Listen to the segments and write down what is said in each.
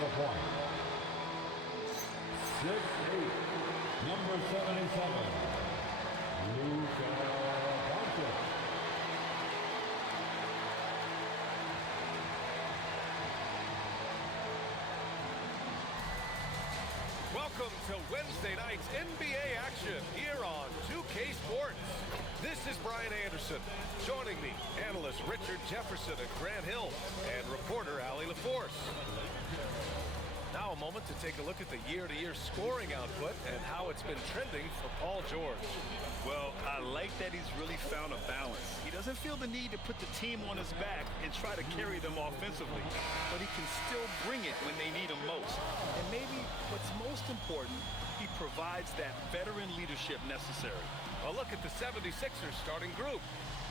the point. 6'8", number 77, Luka Dončić. Welcome to Wednesday night's NBA action here on 2K Sports. This is Brian Anderson. Joining me, analysts Richard Jefferson and Grant Hill, and reporter Allie LaForce. Now a moment to take a look at the year-to-year scoring output and how it's been trending for Paul George. Well, I like that he's really found a balance. He doesn't feel the need to put the team on his back and try to carry them offensively, but he can still bring it when they need him most. And maybe what's most important, he provides that veteran leadership necessary. A look at the 76ers starting group.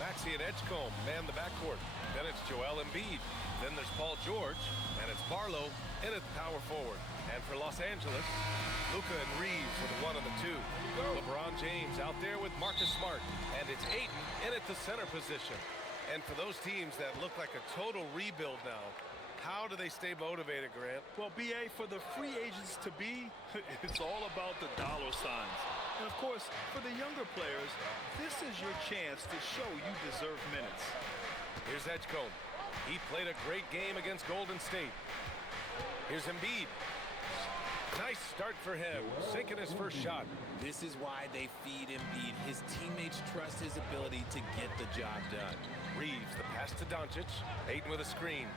Maxey and Edgecombe man the backcourt. Then it's Joel Embiid. Then there's Paul George, and it's Barlow in at power forward. And for Los Angeles, Luka and Reeves are the 1 and the 2. LeBron James out there with Marcus Smart, and it's Ayton in at the center position. And for those teams that look like a total rebuild now, how do they stay motivated, Grant? Well, BA, for the free agents to be, it's all about the dollar signs. And of course, for the younger players, this is your chance to show you deserve minutes. Here's Edgecombe. He played a great game against Golden State. Here's Embiid. Nice start for him, sinking his first shot. This is why they feed Embiid. His teammates trust his ability to get the job done. Reeves, the pass to Doncic. Ayton with a screen.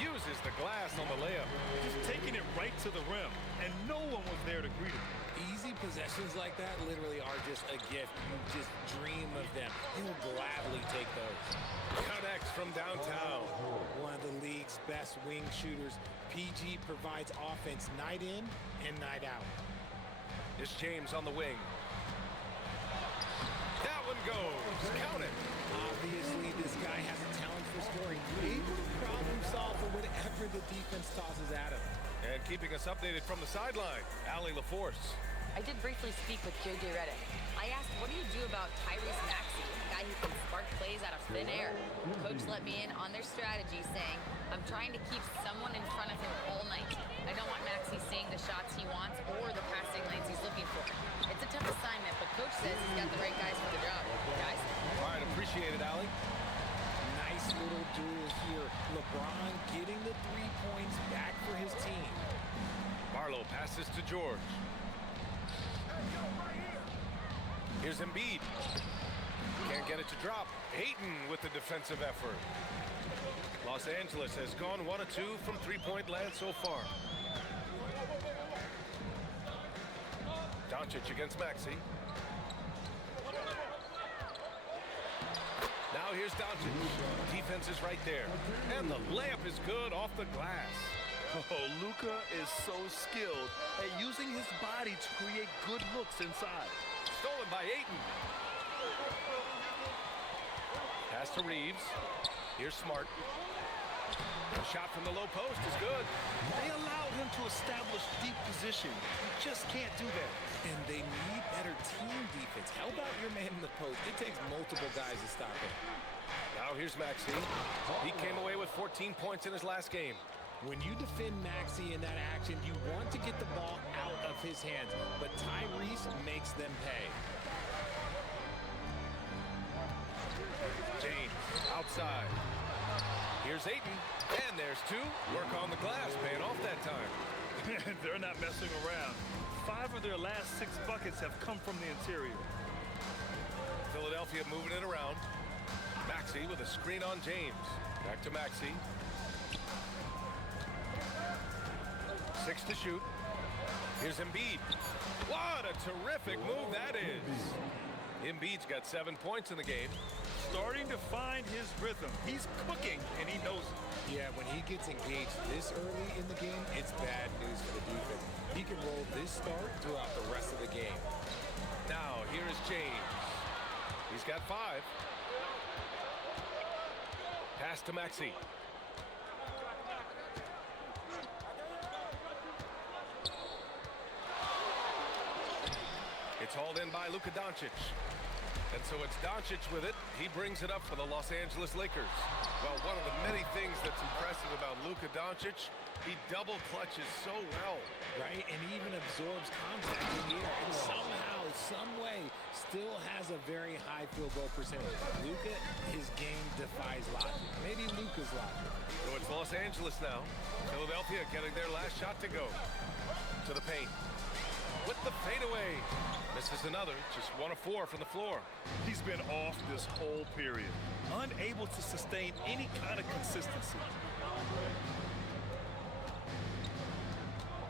Uses the glass on the layup. Just taking it right to the rim, and no one was there to greet him. Easy possessions like that literally are just a gift. You just dream of them. He'll gladly take those. Connects from downtown. One of the league's best wing shooters. PG provides offense night in and night out. It's James on the wing. That one goes. Count it. Obviously, this guy has a talent for scoring. Able to problem solve for whatever the defense tosses at him. And keeping us updated from the sideline, Allie LaForce. I did briefly speak with JJ Redick. I asked, what do you do about Tyrese Maxey, a guy who can spark plays out of thin air? Coach let me in on their strategy, saying, I'm trying to keep someone in front of him all night. I don't want Maxey seeing the shots he wants or the passing lanes he's looking for. It's a tough assignment, but Coach says he's got the right guys for the job. Guys? All right, appreciate it, Allie. Nice little duel here. LeBron getting the 3 points back for his team. Barlow passes to George. Here's Embiid. Can't get it to drop. Ayton with the defensive effort. Los Angeles has gone 1 of 2 from three-point land so far. Doncic against Maxey. Now here's Doncic. Defense is right there. And the layup is good off the glass. Oh, Luka is so skilled at using his body to create good looks inside. Stolen by Ayton. Pass to Reeves. Here's Smart. The shot from the low post is good. They allowed him to establish deep position. You just can't do that. And they need better team defense. How about your man in the post? It takes multiple guys to stop him. Now here's Maxey. He came away with 14 points in his last game. When you defend Maxey in that action, you want to get the ball out of his hands, but Tyrese makes them pay. James outside. Here's Ayton, and there's 2. Work on the glass, paying off that time. They're not messing around. 5 of their last 6 buckets have come from the interior. Philadelphia moving it around. Maxey with a screen on James. Back to Maxey. 6 to shoot. Here's Embiid. What a terrific move that is. Embiid's got 7 points in the game. Starting to find his rhythm. He's cooking, and he knows it. Yeah, when he gets engaged this early in the game, it's bad news for the defense. He can roll this start throughout the rest of the game. Now, here is James. He's got 5. Pass to Maxey. It's hauled in by Luka Dončić. And so it's Doncic with it. He brings it up for the Los Angeles Lakers. Well, one of the many things that's impressive about Luka Dončić, he double clutches so well. Right, and even absorbs contact in the air, and somehow, some way, still has a very high field goal percentage. Luka, his game defies logic. Maybe Luka's logic. So it's Los Angeles now. Philadelphia getting their last shot to go. To the paint. With the fadeaway. Misses another, just 1 of 4 from the floor. He's been off this whole period, unable to sustain any kind of consistency.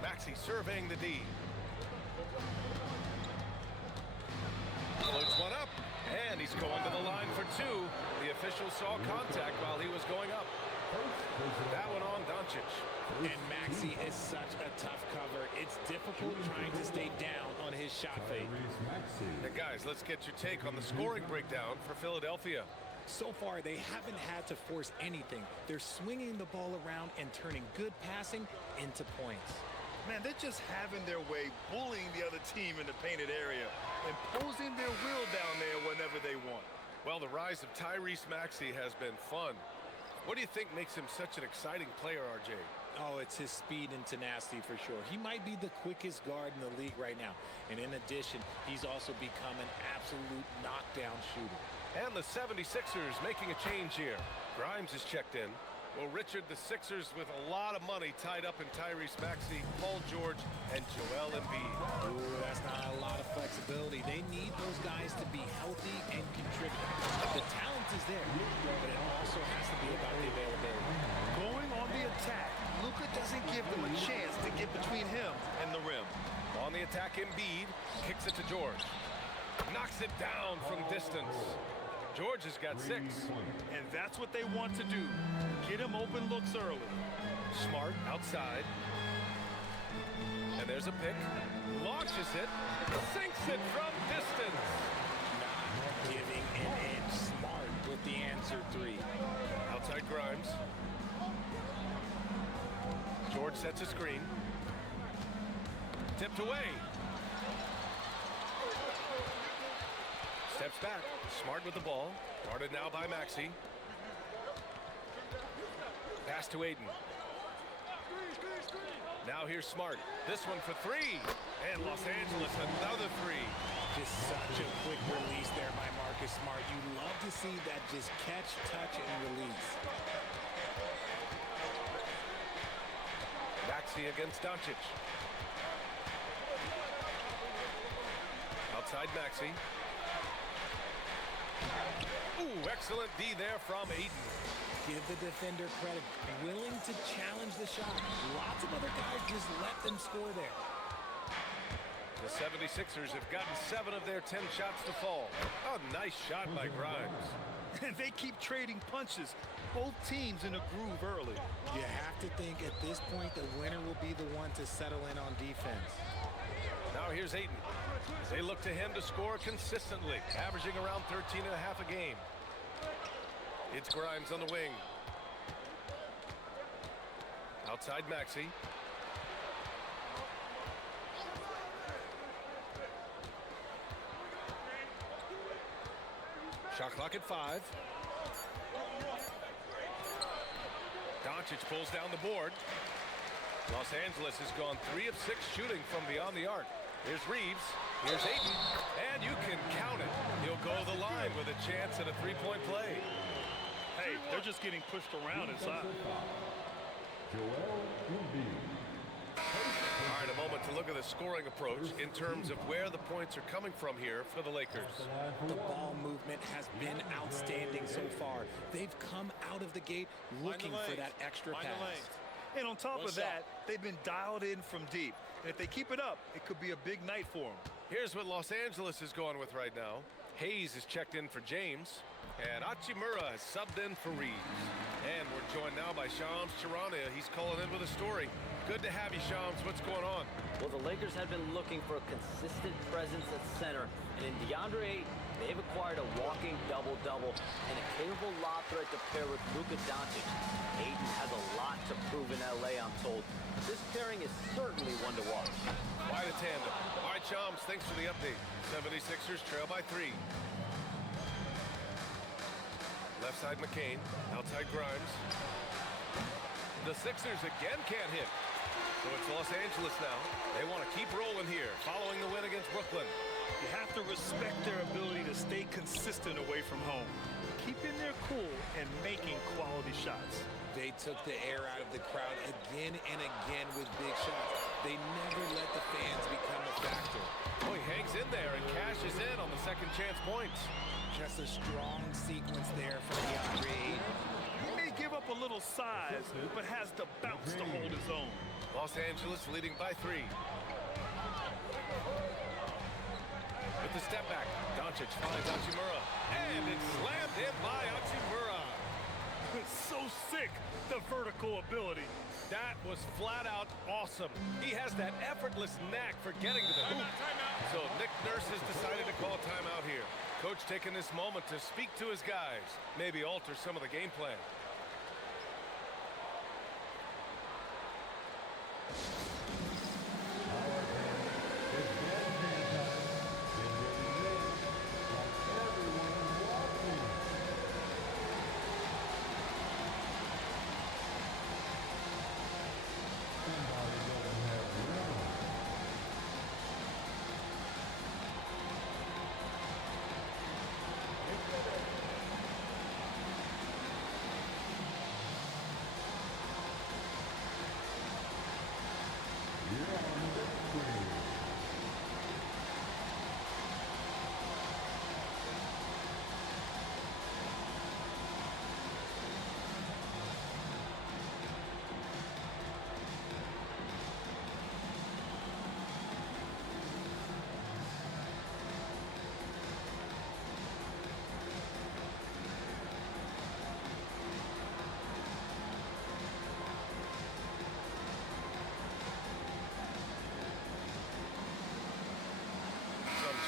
Maxey surveying the D. Floats one up, and he's going to the line for 2. The official saw contact while he was going up. That one on Doncic. And Maxey is such a tough cover. It's difficult trying to stay down on his shot fake. And guys, let's get your take on the scoring breakdown for Philadelphia. So far, they haven't had to force anything. They're swinging the ball around and turning good passing into points. Man, they're just having their way, bullying the other team in the painted area, imposing their will down there whenever they want. Well, the rise of Tyrese Maxey has been fun. What do you think makes him such an exciting player, RJ? Oh, it's his speed and tenacity for sure. He might be the quickest guard in the league right now. And in addition, he's also become an absolute knockdown shooter. And the 76ers making a change here. Grimes is checked in. Well, Richard, the Sixers with a lot of money tied up in Tyrese Maxey, Paul George, and Joel Embiid. Ooh, that's not a lot of flexibility. They need those guys to be healthy and contribute. The talent is there, but it also has to be about the availability. Going on the attack, Luka doesn't give them a chance to get between him and the rim. On the attack, Embiid kicks it to George. Knocks it down from distance. George has got 6. And that's what they want to do. Get him open looks early. Smart outside. And there's a pick. Launches it. Sinks it from distance. Not giving an inch. Smart with the answer 3. Outside Grimes. George sets a screen. Tipped away. Steps back. Smart with the ball. Guarded now by Maxey. Pass to Aiden. Now here's Smart. This one for 3. And Los Angeles another 3. Just such a quick release there by Marcus Smart. You love to see that just catch, touch, and release. Maxey against Doncic. Outside Maxey. Ooh, excellent D there from Aiden. Give the defender credit. Willing to challenge the shot. Lots of other guys just let them score there. The 76ers have gotten 7 of their 10 shots to fall. Oh, nice shot by Grimes. And they keep trading punches. Both teams in a groove early. You have to think at this point the winner will be the one to settle in on defense. Now here's Aiden. They look to him to score consistently, averaging around 13 and a half a game. It's Grimes on the wing. Outside Maxey. Shot clock at 5. Doncic pulls down the board. Los Angeles has gone 3 of 6 shooting from beyond the arc. Here's Reeves. Here's Aiden. And you can count it. He'll go to the line with a chance at a 3-point play. Hey, they're just getting pushed around inside. All right, a moment to look at the scoring approach in terms of where the points are coming from here for the Lakers. The ball movement has been outstanding so far. They've come out of the gate looking for that extra pass. And on top of that, they've been dialed in from deep. And if they keep it up, it could be a big night for them. Here's what Los Angeles is going with right now. Hayes is checked in for James. And Hachimura has subbed in for Reeves. And we're joined now by Shams Charania. He's calling in with a story. Good to have you, Shams. What's going on? Well, the Lakers have been looking for a consistent presence at center. And in DeAndre Ayton, they've acquired a walking double-double and a capable lob threat to pair with Luka Dončić. Ayton has a lot to prove in LA, I'm told. This pairing is certainly one to watch. Quite a tandem. All right, Shams, thanks for the update. 76ers trail by 3. Left side McCain. Outside Grimes. The Sixers again can't hit. So it's Los Angeles now. They want to keep rolling here, following the win against Brooklyn. You have to respect their ability to stay consistent away from home, keeping their cool and making quality shots. They took the air out of the crowd again and again with big shots. They never let the fans become a factor. Oh, he hangs in there and cashes in on the second chance points. Just a strong sequence there from DeAndre Ayton. He may give up a little size, but has the bounce to hold his own. Los Angeles leading by 3. With the step back, Doncic finds Hachimura. And it's slammed in by Hachimura. It's so sick, the vertical ability. That was flat out awesome. He has that effortless knack for getting to the hoop. So Nick Nurse has decided to call timeout here. Coach taking this moment to speak to his guys, maybe alter some of the game plan.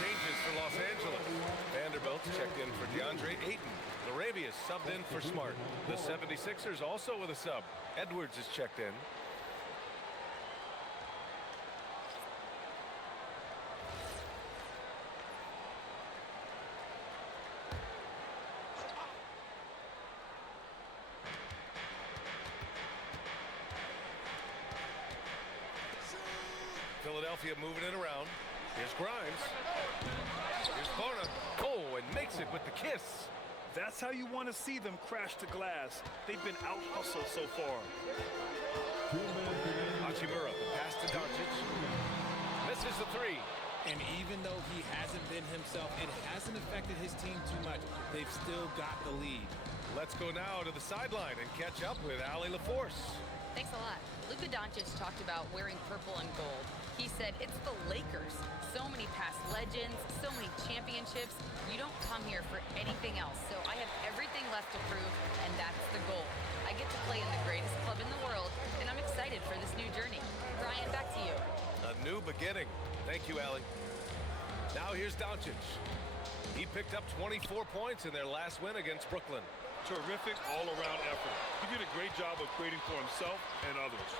Changes for Los Angeles. Vanderbilt's checked in for DeAndre Ayton. Larabia's subbed in for Smart. The 76ers also with a sub. Edwards is checked in. Philadelphia moving it around. Here's Grimes. Here's Barna. Oh, and makes it with the kiss. That's how you want to see them crash the glass. They've been out-hustled so far. Hachimura, the pass to Doncic. Misses the 3. And even though he hasn't been himself, it hasn't affected his team too much. They've still got the lead. Let's go now to the sideline and catch up with Allie LaForce. Thanks a lot. Luka Dončić talked about wearing purple and gold. He said, it's the Lakers. So many past legends, so many championships. You don't come here for anything else. So I have everything left to prove, and that's the goal. I get to play in the greatest club in the world, and I'm excited for this new journey. Brian, back to you. A new beginning. Thank you, Allie. Now here's Doncic. He picked up 24 points in their last win against Brooklyn. Terrific all-around effort. He did a great job of creating for himself and others.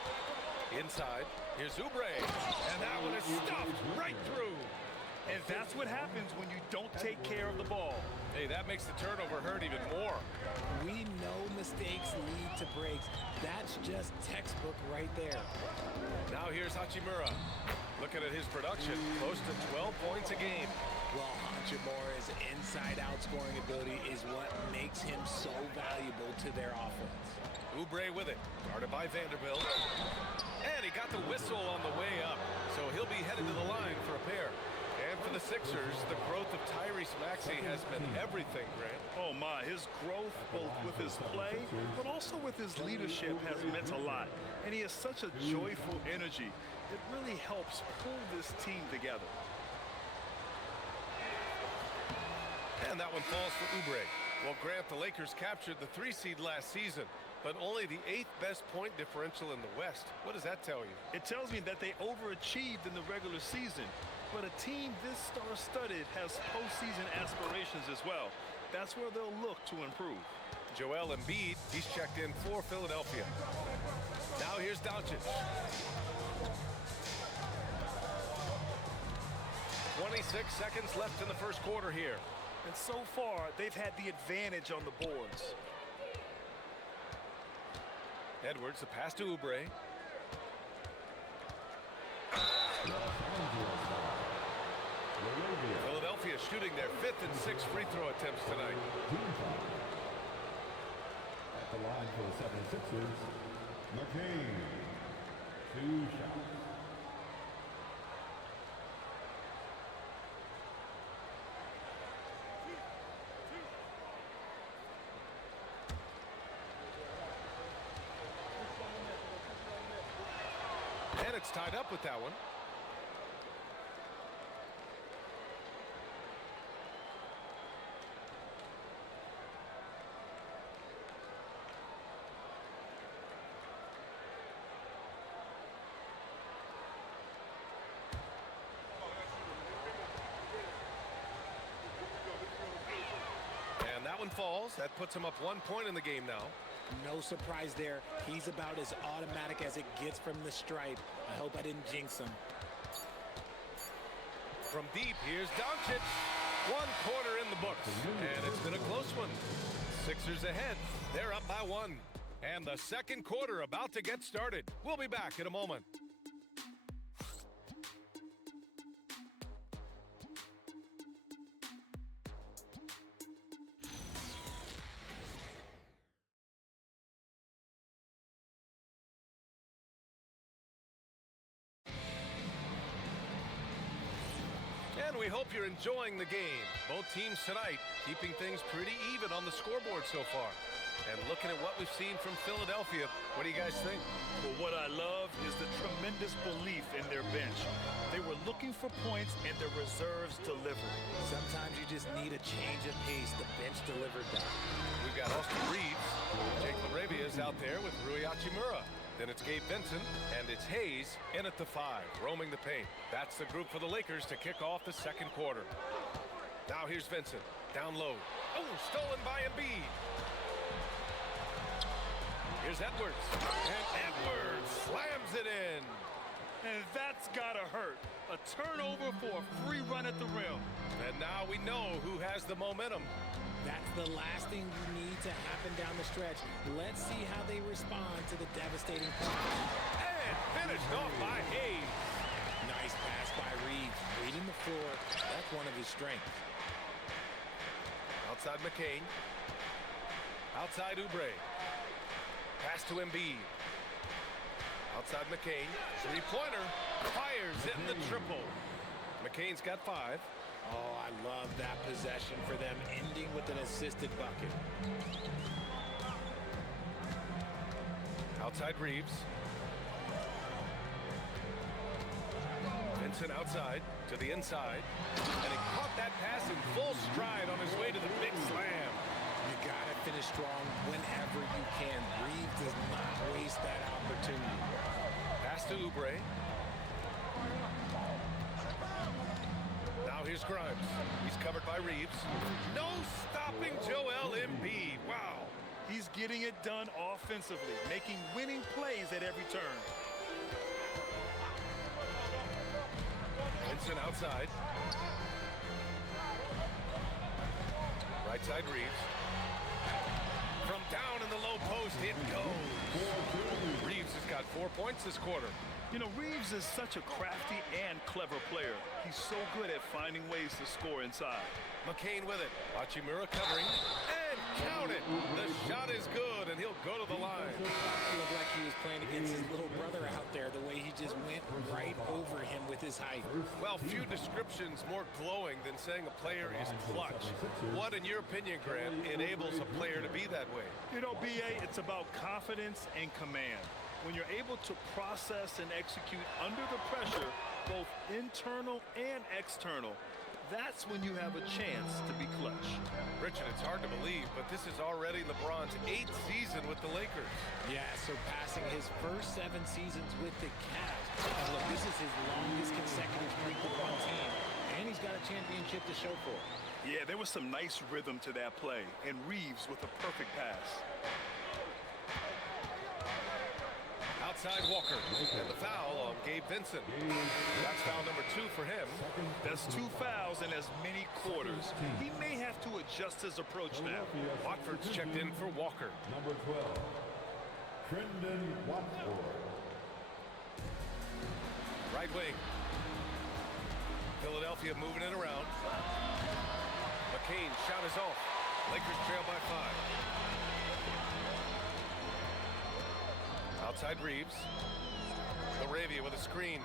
Inside, here's Oubre. And that one is stuffed right through. And that's what happens when you don't take care of the ball. Hey, that makes the turnover hurt even more. We know mistakes lead to breaks. That's just textbook right there. Now here's Hachimura. Looking at his production, close to 12 points a game. Well, Hachimura's inside-out scoring ability is what makes him so valuable to their offense. Oubre with it, guarded by Vanderbilt. And he got the whistle on the way up, so he'll be headed to the line for a pair. And for the Sixers, the growth of Tyrese Maxey has been everything, Grant. Oh my, his growth both with his play, but also with his leadership has meant a lot. And he has such a joyful energy. It really helps pull this team together. And that one falls for Oubre. Well, Grant, the Lakers captured the 3 seed last season, but only the 8th best point differential in the West. What does that tell you? It tells me that they overachieved in the regular season, but a team this star-studded has postseason aspirations as well. That's where they'll look to improve. Joel Embiid, he's checked in for Philadelphia. Now here's Doncic. 26 seconds left in the first quarter here. And so far, they've had the advantage on the boards. Edwards, the pass to Oubre. Philadelphia shooting their 5th and 6th free throw attempts tonight. At the line for the 76ers, McCain. 2 shots. And it's tied up with that one. And that one falls. That puts him up 1 point in the game now. No surprise there. He's about as automatic as it gets from the stripe. I hope I didn't jinx him. From deep, here's Doncic. 1 quarter in the books, and it's been a close one. Sixers ahead. They're up by 1. And the second quarter about to get started. We'll be back in a moment. And we hope you're enjoying the game. Both teams tonight keeping things pretty even on the scoreboard so far. And looking at what we've seen from Philadelphia, what do you guys think? Well, what I love is the tremendous belief in their bench. They were looking for points, and their reserves delivered. Sometimes you just need a change of pace. The bench delivered that. We've got Austin Reeves. Jake LaRavia is out there with Rui Hachimura. Then it's Gabe Vincent, and it's Hayes in at the 5, roaming the paint. That's the group for the Lakers to kick off the second quarter. Now here's Vincent, down low. Oh, stolen by Embiid. Here's Edwards, and Edwards slams it in. And that's gotta hurt. A turnover for a free run at the rim. And now we know who has the momentum. That's the last thing you need to happen down the stretch. Let's see how they respond to the devastating punch. And finished off by Hayes. Nice pass by Reeves, reading the floor. That's one of his strengths. Outside McCain. Outside Oubre. Pass to Embiid. Outside McCain. Three-pointer. Fires in the triple. McCain's got 5. Oh, I love that possession for them, ending with an assisted bucket. Outside Reeves. Vincent outside to the inside. And he caught that pass in full stride on his way to the big slam. You gotta finish strong whenever you can. Reeves does not waste that opportunity. Pass to Oubre. Now here's Grimes. He's covered by Reeves. No stopping Joel Embiid. Wow. He's getting it done offensively, making winning plays at every turn. Vincent outside. Right side Reeves. From down in the low post, it goes. Reeves has got 4 points this quarter. You know, Reeves is such a crafty and clever player. He's so good at finding ways to score inside. McCain with it. Hachimura covering. And count it. The shot is good, and he'll go to the line. It looked like he was playing against his little brother out there, the way he just went right over him with his height. Well, few descriptions more glowing than saying a player is clutch. What, in your opinion, Grant, enables a player to be that way? You know, B.A., it's about confidence and command. When you're able to process and execute under the pressure, both internal and external, that's when you have a chance to be clutch. Richard, it's hard to believe, but this is already LeBron's 8th season with the Lakers. Yeah, surpassing his first 7 seasons with the Cavs. And look, this is his longest consecutive streak with one team, and he's got a championship to show for it. Yeah, there was some nice rhythm to that play, and Reeves with a perfect pass. outside Walker. And the foul on Gabe Vincent. That's foul number 2 for him. That's 2 fouls in as many quarters. He may have to adjust his approach now. Watford's checked in for Walker. Number 12, Trendon Watford. Right wing. Philadelphia moving it around. McCain shot is off. Lakers trail by 5. Outside Reeves. Laravia with a screen.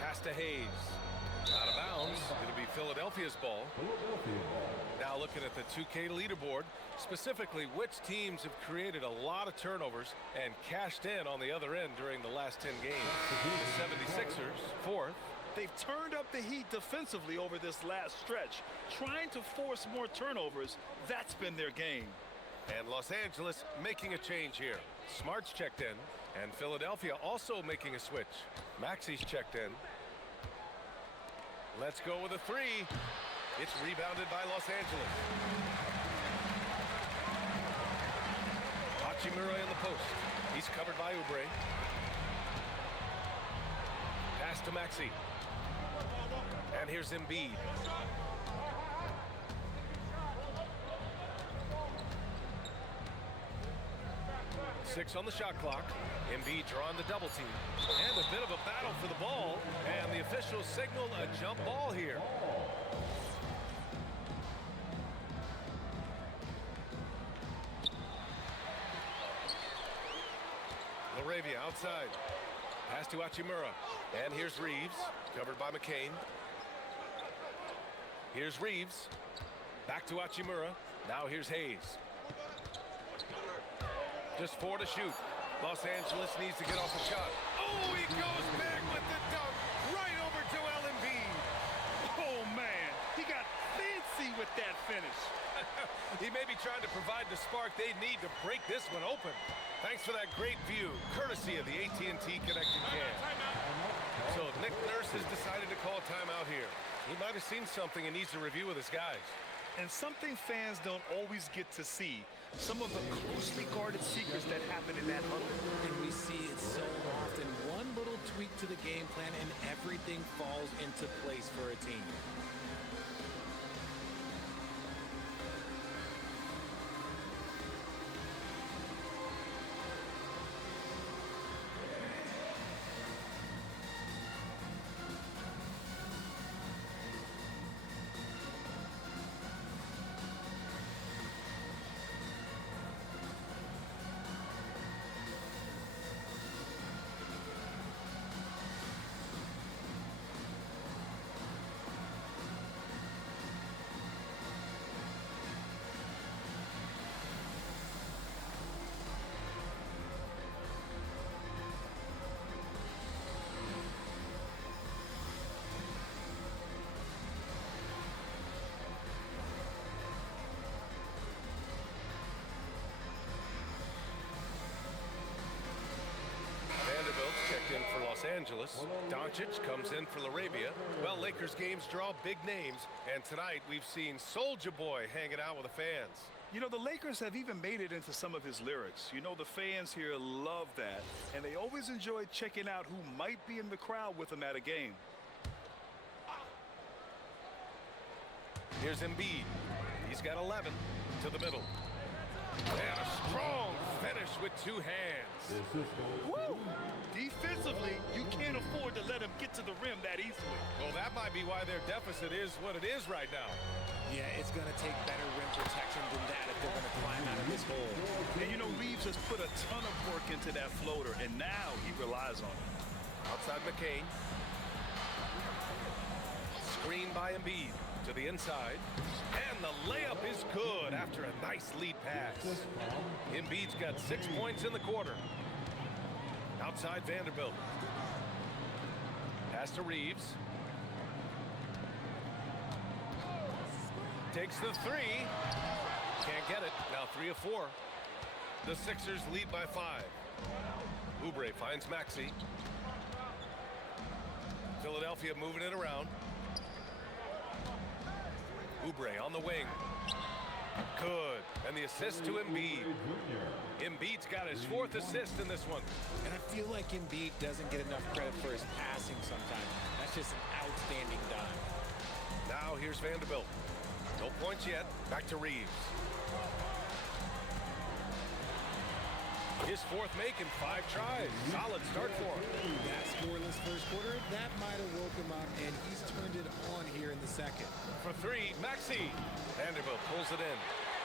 Pass to Hayes. Out of bounds. It'll be Philadelphia's ball. Now looking at the 2K leaderboard, specifically which teams have created a lot of turnovers and cashed in on the other end during the last 10 games. The 76ers, 4th. They've turned up the heat defensively over this last stretch, trying to force more turnovers. That's been their game. And Los Angeles making a change here. Smart's checked in, and Philadelphia also making a switch. Maxey's checked in. Let's go with a 3. It's rebounded by Los Angeles. Hachimura in the post. He's covered by Oubre. Pass to Maxey. And here's Embiid. Six on the shot clock. Embiid drawing the double team. And a bit of a battle for the ball. And the officials signal a jump ball here. Laravia outside. Pass to Hachimura. And here's Reeves. Covered by McCain. Here's Reeves. Back to Hachimura. Now here's Hayes. Just 4 to shoot. Los Angeles needs to get off the shot. Oh, he goes back with the dunk. Right over Joel Embiid. Oh, man. He got fancy with that finish. He may be trying to provide the spark they need to break this one open. Thanks for that great view, courtesy of the AT&T Connected Cam. So Nick Nurse has decided to call timeout here. He might have seen something and needs to review with his guys. And something fans don't always get to see. Some of the closely guarded secrets that happen in that huddle. And we see it so often. One little tweak to the game plan and everything falls into place for a team. Checked in for Los Angeles. Doncic comes in for Laravia. Well, Lakers games draw big names, and tonight we've seen Soulja Boy hanging out with the fans. You know, the Lakers have even made it into some of his lyrics. You know, the fans here love that, and they always enjoy checking out who might be in the crowd with them at a game. Here's Embiid. He's got 11 to the middle. And a strong finish with 2 hands. Woo! Defensively, you can't afford to let him get to the rim that easily. Well, that might be why their deficit is what it is right now. Yeah, it's going to take better rim protection than that if they're going to climb out of this hole. And you know, Reeves has put a ton of work into that floater, and now he relies on it. Outside McCain. Screen by Embiid to the inside. And the layup is good after a nice lead pass. Embiid's got 6 points in the quarter. Outside Vanderbilt. Pass to Reeves. Takes the 3. Can't get it. Now 3 of 4. The Sixers lead by 5. Oubre finds Maxey. Philadelphia moving it around. Oubre on the wing. Good. And the assist to Embiid. Embiid's got his 4th assist in this one. And I feel like Embiid doesn't get enough credit for his passing sometimes. That's just an outstanding dime. Now here's Vanderbilt. No points yet. Back to Reeves. His 4th make in 5 tries. Solid start for him. That scoreless first quarter, that might have woke him up, and he's turned it on here in the second. For 3, Maxey. Vanderbilt pulls it in.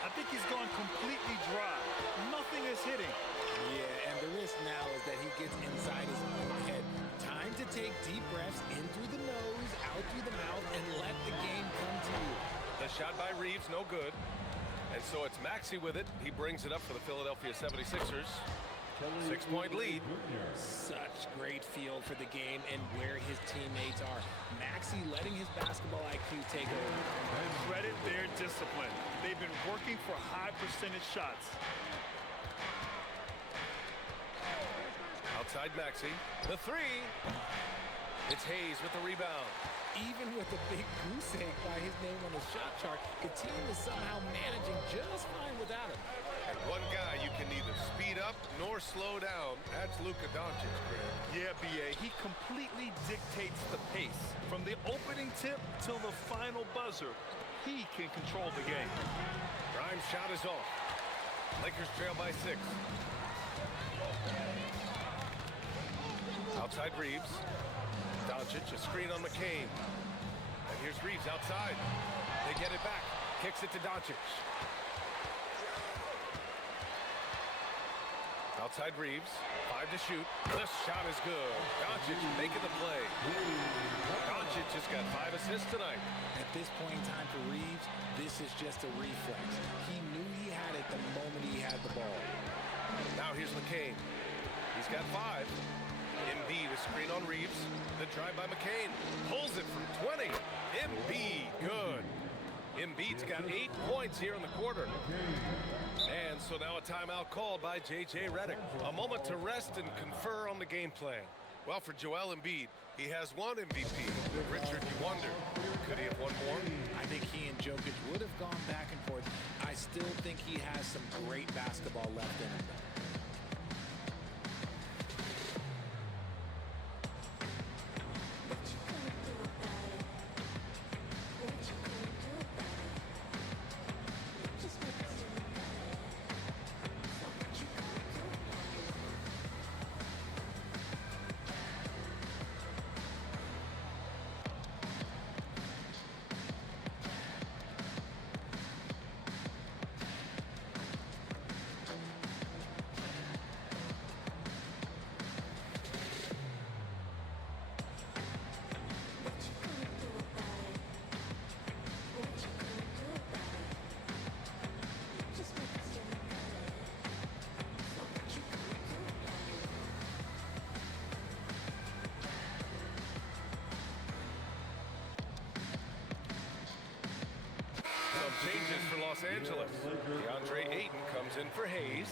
I think he's gone completely dry. Nothing is hitting. Yeah, and the risk now is that he gets inside his own head. Time to take deep breaths in through the nose, out through the mouth, and let the game come to you. The shot by Reeves, no good. And so it's Maxey with it. He brings it up for the Philadelphia 76ers. 6-point lead. Such great feel for the game and where his teammates are. Maxey letting his basketball IQ take over. Credit their discipline. They've been working for high percentage shots. Outside Maxey. The 3. It's Hayes with the rebound. Even with a big goose egg by his name on the shot chart, the team is somehow managing just fine without him. And one guy you can neither speed up nor slow down. That's Luka Dončić, Greg. Yeah, B.A., he completely dictates the pace. From the opening tip till the final buzzer, he can control the game. Grimes' shot is off. Lakers trail by 6. Outside Reeves. Doncic, a screen on McCain. And here's Reeves outside. They get it back. Kicks it to Doncic. Outside Reeves. 5 to shoot. This shot is good. Doncic making the play. Doncic has got 5 assists tonight. At this point in time for Reeves, this is just a reflex. He knew he had it the moment he had the ball. Now here's McCain. He's got 5. Embiid, a screen on Reeves. The drive by McCain. Pulls it from 20. Embiid, good. Embiid's got 8 points here in the quarter. And so now a timeout called by J.J. Redick. A moment to rest and confer on the game plan. Well, for Joel Embiid, he has 1 MVP. Richard, you wonder, could he have won more? I think he and Jokic would have gone back and forth. I still think he has some great basketball left in him, though. Changes for Los Angeles. DeAndre Ayton comes in for Hayes.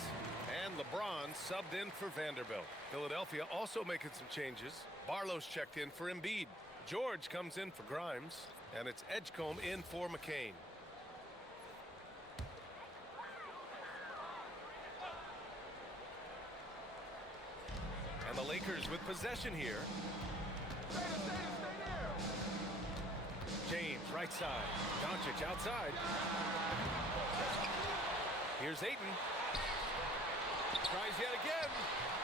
And LeBron subbed in for Vanderbilt. Philadelphia also making some changes. Barlow's checked in for Embiid. George comes in for Grimes. And it's Edgecombe in for McCain. And the Lakers with possession here. James, right side. Doncic outside. Here's Ayton. Tries yet again.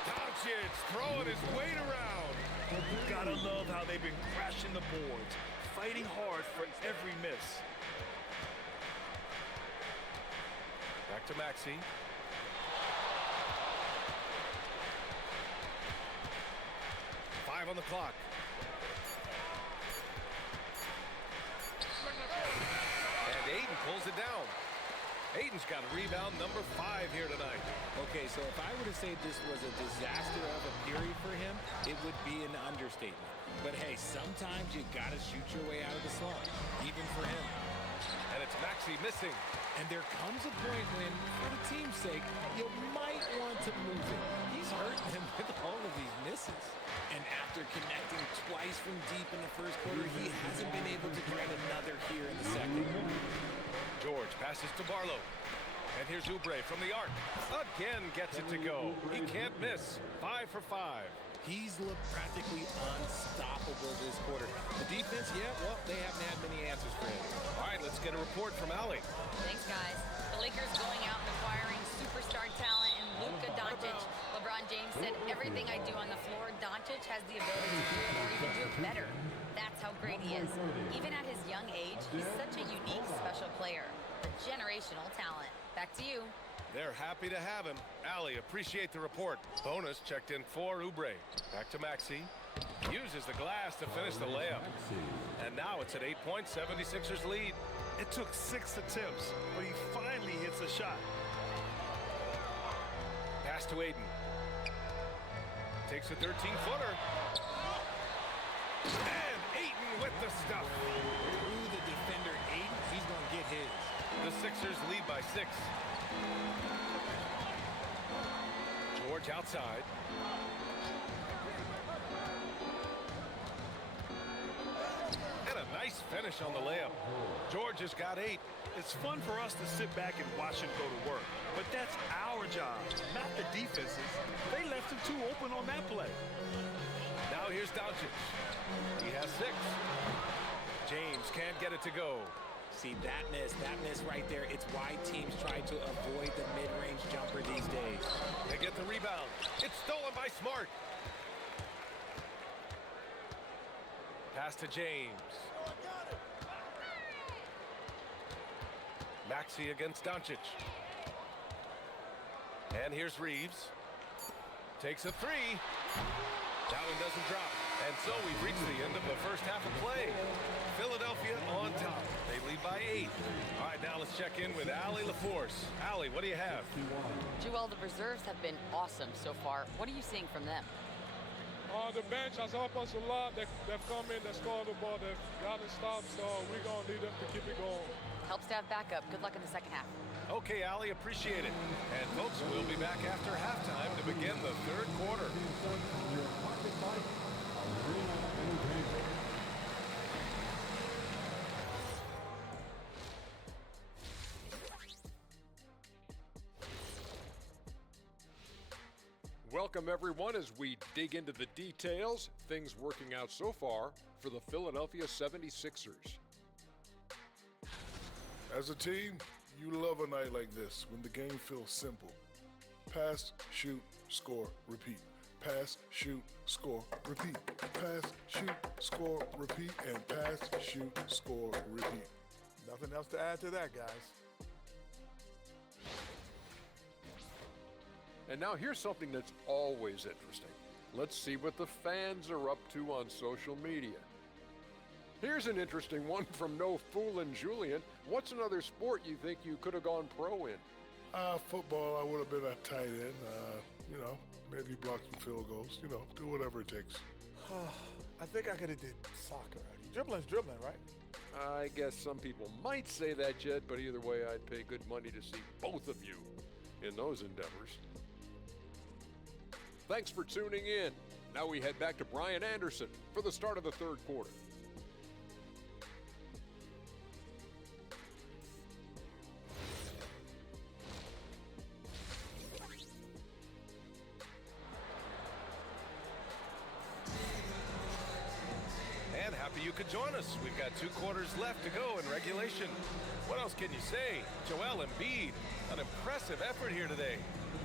Doncic throwing his weight around. Gotta love how they've been crashing the boards, fighting hard for every miss. Back to Maxey. Five on the clock. And Ayton pulls it down. Ayton's got a rebound number 5 here tonight. Okay, so if I were to say this was a disaster of a period for him, it would be an understatement. But hey, sometimes you gotta shoot your way out of the slump, even for him. And it's Maxey missing. And there comes a point when, for the team's sake, you might want to move it. He's hurting him with all of these misses. And after connecting twice from deep in the first quarter, he hasn't been able to grab another here in the second. George passes to Barlow. And here's Oubre from the arc. Again gets it to go. He can't miss. 5 for 5. He's looked practically unstoppable this quarter. The defense, yeah, well, they haven't had many answers for him. All right, let's get a report from Allie. Thanks, guys. The Lakers going out and acquiring superstar talent in Luka Dončić. LeBron James said, everything I do on the floor, Doncic has the ability to do it or even do it better. That's how great he is. Even at his young age, he's such a unique, special player. A generational talent. Back to you. They're happy to have him. Allie, appreciate the report. Bonus checked in for Oubre. Back to Maxey. Uses the glass to finish the layup. And now it's an 8-point 76ers lead. It took 6 attempts, but he finally hits a shot. Pass to Aiden. Takes a 13-footer. And Aiden with the stuff. Through the defender, Aiden, he's going to get his. The Sixers lead by 6. George outside. And a nice finish on the layup. George has got 8. It's fun for us to sit back and watch him go to work, but that's our job, not the defense's. They left him too open on that play. Now here's Doncic. He has 6. James can't get it to go. See, that miss right there, it's why teams try to avoid the mid-range jumper these days. They get the rebound. It's stolen by Smart. Pass to James. Maxey against Doncic. And here's Reeves. Takes a 3. That one doesn't drop. And so we've reached the end of the first half of play. Philadelphia on top. They lead by 8. All right, now let's check in with Allie LaForce. Allie, what do you have? Joel, the reserves have been awesome so far. What are you seeing from them? The bench has helped us a lot. They've come in, they scored the ball, they've gotten stopped, so we're going to need them to keep it going. Helps to have backup. Good luck in the second half. Okay, Allie, appreciate it. And folks, we'll be back after halftime to begin the third quarter. Welcome, everyone, as we dig into the details. Things working out so far for the Philadelphia 76ers. As a team, you love a night like this when the game feels simple. Pass, shoot, score, repeat. Pass, shoot, score, repeat. Pass, shoot, score, repeat. And pass, shoot, score, repeat. Nothing else to add to that, guys. And now here's something that's always interesting. Let's see what the fans are up to on social media. Here's an interesting one from No Foolin' Julian. What's another sport you think you could have gone pro in? Football, I would have been a tight end. Maybe block some field goals. Do whatever it takes. I think I could have did soccer. Dribbling's dribbling, right? I guess some people might say that, Jed, but either way, I'd pay good money to see both of you in those endeavors. Thanks for tuning in. Now we head back to Brian Anderson for the start of the third quarter. And happy you could join us. We've got 2 quarters left to go in regulation. What else can you say? Joel Embiid, an impressive effort here today.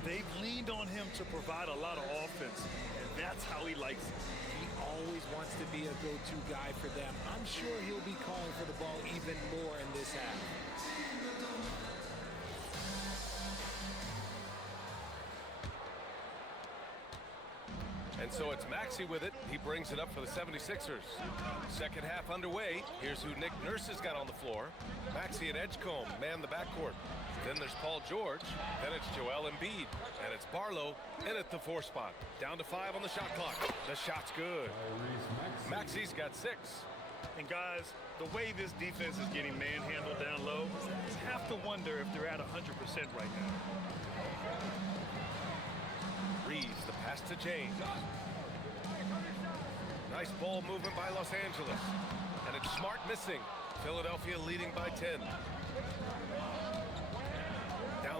They've leaned on him to provide a lot of offense, and that's how he likes it. He always wants to be a go-to guy for them. I'm sure he'll be calling for the ball even more in this half. And so it's Maxey with it. He brings it up for the 76ers. Second half underway. Here's who Nick Nurse has got on the floor. Maxey and Edgecombe man the backcourt. Then there's Paul George. Then it's Joel Embiid. And it's Barlow in at the 4 spot. Down to 5 on the shot clock. The shot's good. Maxey's got 6. And guys, the way this defense is getting manhandled down low, you have to wonder if they're at 100% right now. Reeves, the pass to James. Nice ball movement by Los Angeles. And it's Smart missing. Philadelphia leading by 10.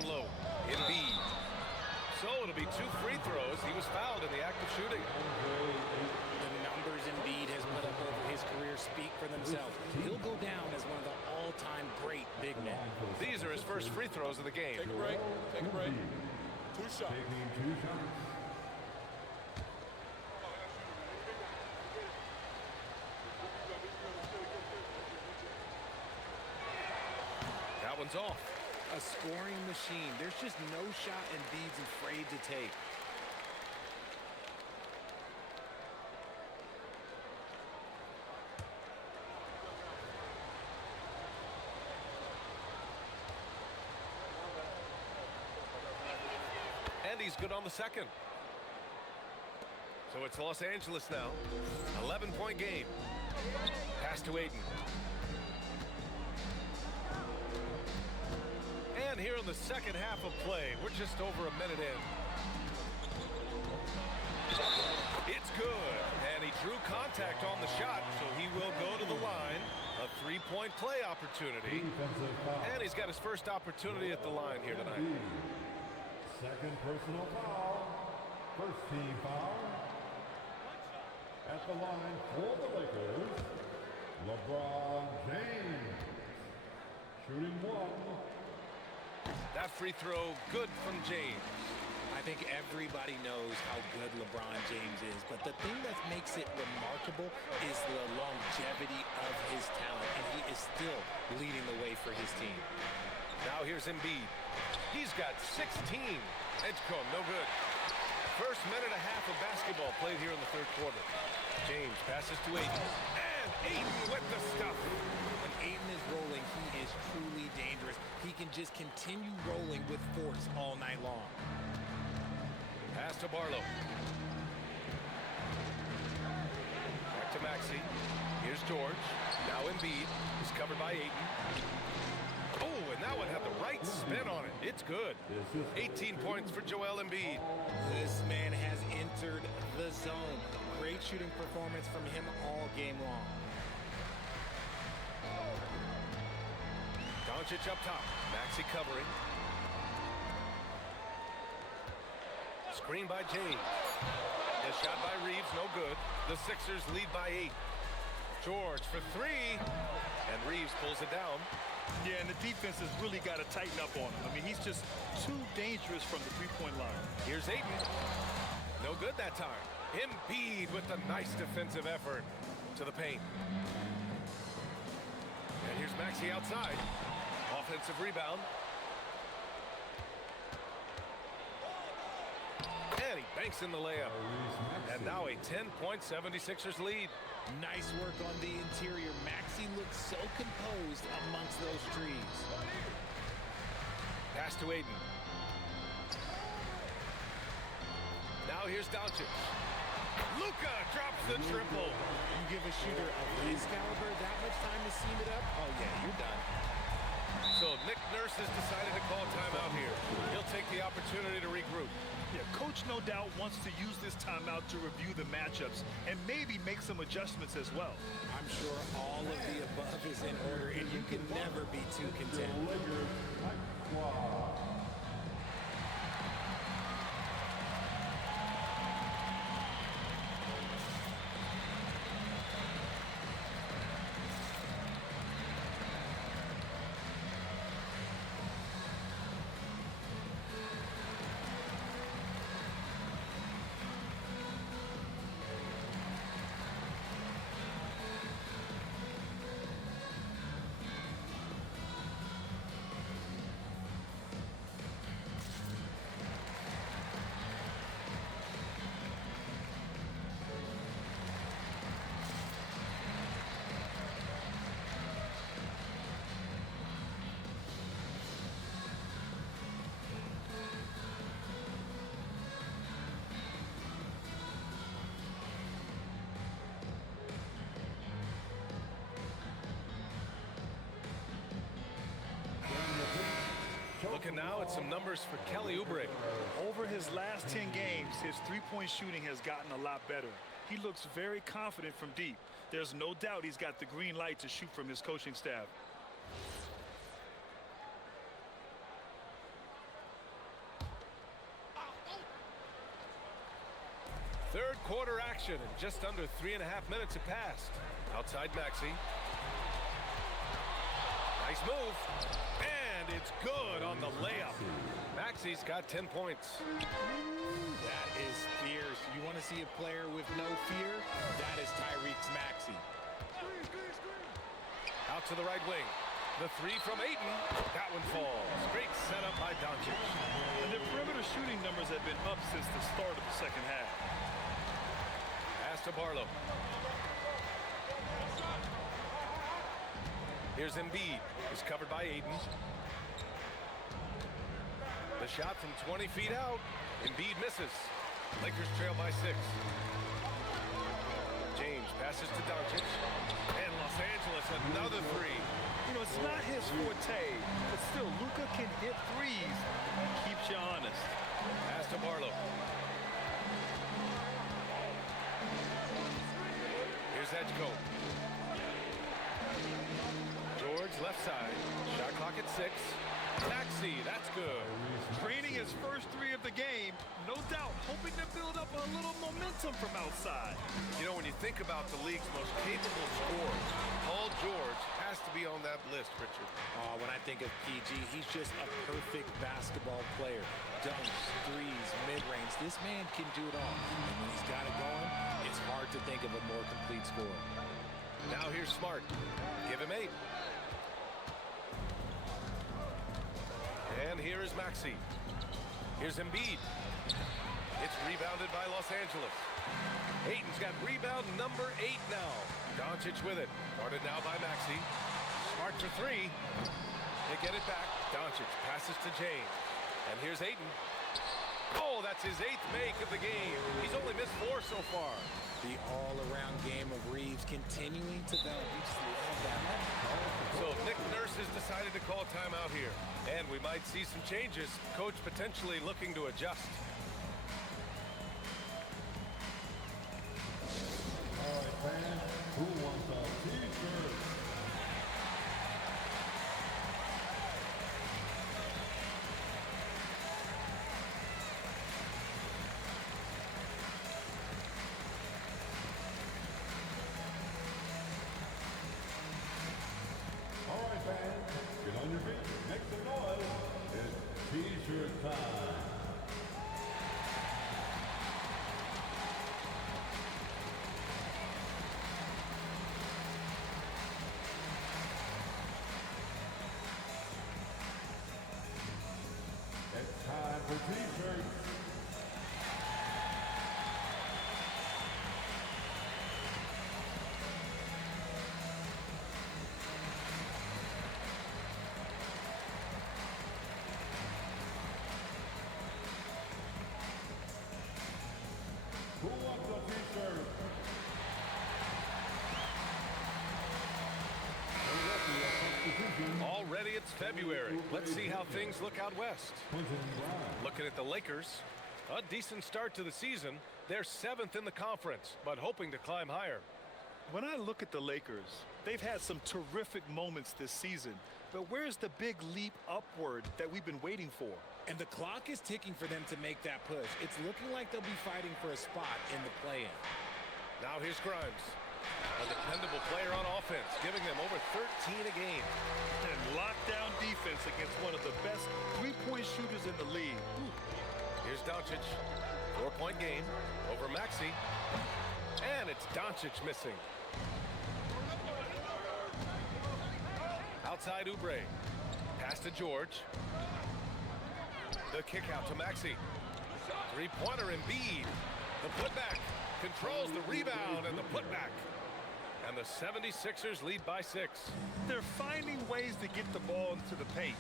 down low. Embiid. So it'll be 2 free throws. He was fouled in the act of shooting. The numbers Embiid has put up over his career speak for themselves. He'll go down as one of the all-time great big men. These are his first free throws of the game. Take a break. Take a break. 2 shots. Taking 2 shots. That one's off. A scoring machine. There's just no shot Embiid's afraid to take. And he's good on the second. So it's Los Angeles now. 11-point game. Pass to Ayton. And here in the second half of play, we're just over a minute in. It's good. And he drew contact on the shot, so he will go to the line. A 3-point play opportunity. And he's got his first opportunity at the line here tonight. Second personal foul. First team foul. At the line for the Lakers, LeBron James. Shooting 1. That free throw good from James. I think everybody knows how good LeBron James is, but the thing that makes it remarkable is the longevity of his talent, and he is still leading the way for his team. Now here's Embiid. He's got 16. Edgecombe, no good. First minute and a half of basketball played here in the third quarter. James passes to Ayton. And Ayton with the stuff. When Ayton is rolling, he is truly dangerous. He can just continue rolling with force all night long. Pass to Barlow. Back to Maxey. Here's George. Now Embiid. He's covered by Ayton. Oh, and that one had the right spin on it. It's good. 18 points for Joel Embiid. This man has entered the zone. Great shooting performance from him all game long. Doncic up top. Maxey covering. Screen by James. The shot by Reeves, no good. The Sixers lead by 8. George for 3. And Reeves pulls it down. Yeah, and the defense has really got to tighten up on him. I mean, he's just too dangerous from the three-point line. Here's Ayton. No good that time. Embiid with a nice defensive effort to the paint. And here's Maxey outside. Offensive rebound. And he banks in the layup. And now a 10-point 76ers lead. Nice work on the interior. Maxey looks so composed amongst those trees. Pass to Ayton. Now here's Doncic. Luka drops the triple. You give a shooter of his caliber that much time to seam it up, oh yeah, you're done. So Nick Nurse has decided to call timeout here. He'll take the opportunity to regroup. Yeah, coach no doubt wants to use this timeout to review the matchups and maybe make some adjustments as well. I'm sure all of the above is in order, and you can never be too content. Looking now at some numbers for Kelly Oubre. Over his last 10 games, his three-point shooting has gotten a lot better. He looks very confident from deep. There's no doubt he's got the green light to shoot from his coaching staff. Third quarter action, and just under 3.5 minutes have passed. Outside Maxey. Nice move. And it's good on the layup. Maxey's got 10 points. That is fierce. You want to see a player with no fear? That is Tyrese Maxey. Out to the right wing. The three from Ayton. That one falls. Great setup by Doncic. And their perimeter shooting numbers have been up since the start of the second half. Pass to Barlow. Here's Embiid. He's covered by Ayton. The shot from 20 feet out. Embiid misses. Lakers trail by 6. James passes to Doncic. And Los Angeles, another three. You know, it's not his forte, but still, Luka can hit threes. Keeps you honest. Pass to Barlow. Here's Edgecombe. George left side. Shot clock at 6. Maxey, that's good. Draining his first three of the game, no doubt, hoping to build up a little momentum from outside. You know, when you think about the league's most capable scorers, Paul George has to be on that list, Richard. When I think of PG, he's just a perfect basketball player. Dunks, threes, mid-range. This man can do it all. And when he's got it going, it's hard to think of a more complete scorer. Now here's Smart. Give him 8. And here is Maxey. Here's Embiid. It's rebounded by Los Angeles. Ayton's got rebound number 8 now. Doncic with it. Guarded now by Maxey. Smart for 3. They get it back. Doncic passes to James. And here's Ayton. Oh, that's his 8th make of the game. He's only missed 4 so far. The all-around game of Reeves continuing to develop. We just love that. So Nick Nurse has decided to call timeout here. And we might see some changes. Coach potentially looking to adjust. All right, fans, who wants a T-shirt? All right, fans, get on your feet, make some noise. It's T-shirt time. It's time for T-shirts. Who wants a T-shirt? Already it's February. Let's see how things look out west. Looking at the Lakers, a decent start to the season. They're 7th in the conference, but hoping to climb higher. When I look at the Lakers, they've had some terrific moments this season, but where's the big leap upward that we've been waiting for? And the clock is ticking for them to make that push. It's looking like they'll be fighting for a spot in the play-in. Now here's Grimes, a dependable player on offense, giving them over 13 a game. And lockdown defense against one of the best three-point shooters in the league. Here's Doncic, 4-point game over Maxey, and it's Doncic missing. Outside Oubre, pass to George. The kick out to Maxey. Three-pointer Embiid. The putback controls the rebound and the putback. And the 76ers lead by 6. They're finding ways to get the ball into the paint.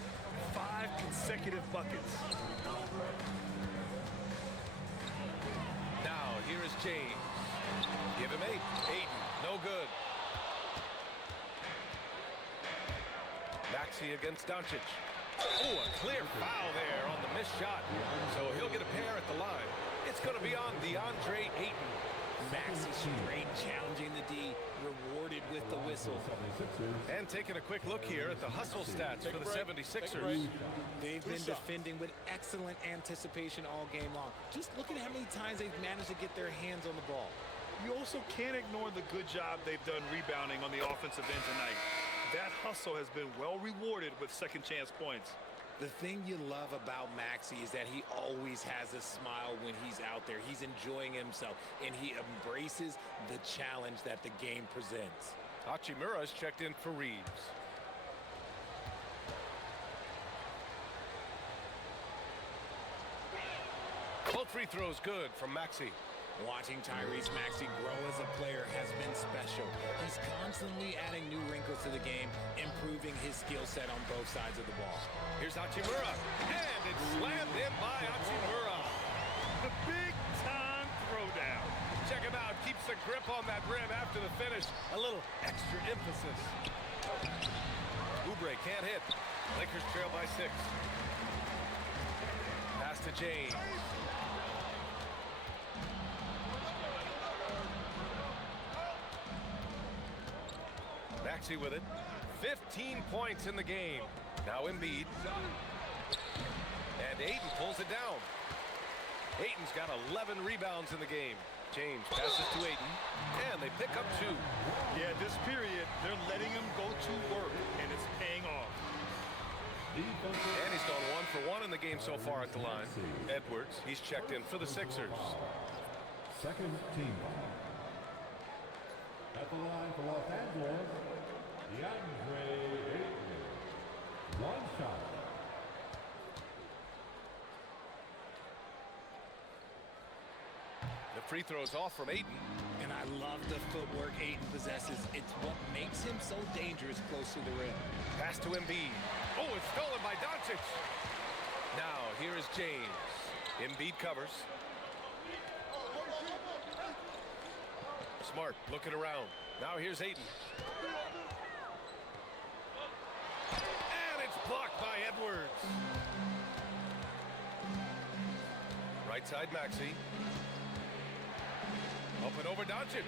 5 consecutive buckets. Now here is James. Give him 8. Ayton, no good. Maxey against Doncic. Oh, a clear foul there on the missed shot. So he'll get a pair at the line. It's going to be on DeAndre Ayton. Maxey straight challenging the D, rewarded with the whistle. And taking a quick look here at the hustle stats for the 76ers. They've been defending with excellent anticipation all game long. Just look at how many times they've managed to get their hands on the ball. You also can't ignore the good job they've done rebounding on the offensive end tonight. That hustle has been well rewarded with second chance points. The thing you love about Maxey is that he always has a smile when he's out there. He's enjoying himself, and he embraces the challenge that the game presents. Hachimura's checked in for Reeves. Both free throws good from Maxey. Watching Tyrese Maxey grow as a player has been special. He's constantly adding new wrinkles to the game, improving his skill set on both sides of the ball. Here's Hachimura, and it's slammed in by Hachimura. The big-time throwdown. Check him out, keeps the grip on that rim after the finish. A little extra emphasis. Oubre can't hit. Lakers trail by 6. Pass to James. Maxey with it. 15 points in the game. Now Embiid. And Ayton pulls it down. Ayton's got 11 rebounds in the game. James passes to Ayton, and they pick up 2. Yeah, this period, they're letting him go to work, and it's paying off. And he's gone 1 for 1 in the game so far at the line. Edwards, he's checked in for the Sixers. Second team ball. At the line for Los Angeles, DeAndre Ayton. One shot. The free throw's off from Ayton. And I love the footwork Ayton possesses. It's what makes him so dangerous close to the rim. Pass to Embiid. Oh, it's stolen by Doncic. Now, here is James. Embiid covers. Smart looking around. Now here's Ayton. And it's blocked by Edwards. Right side Maxey. Open over Doncic.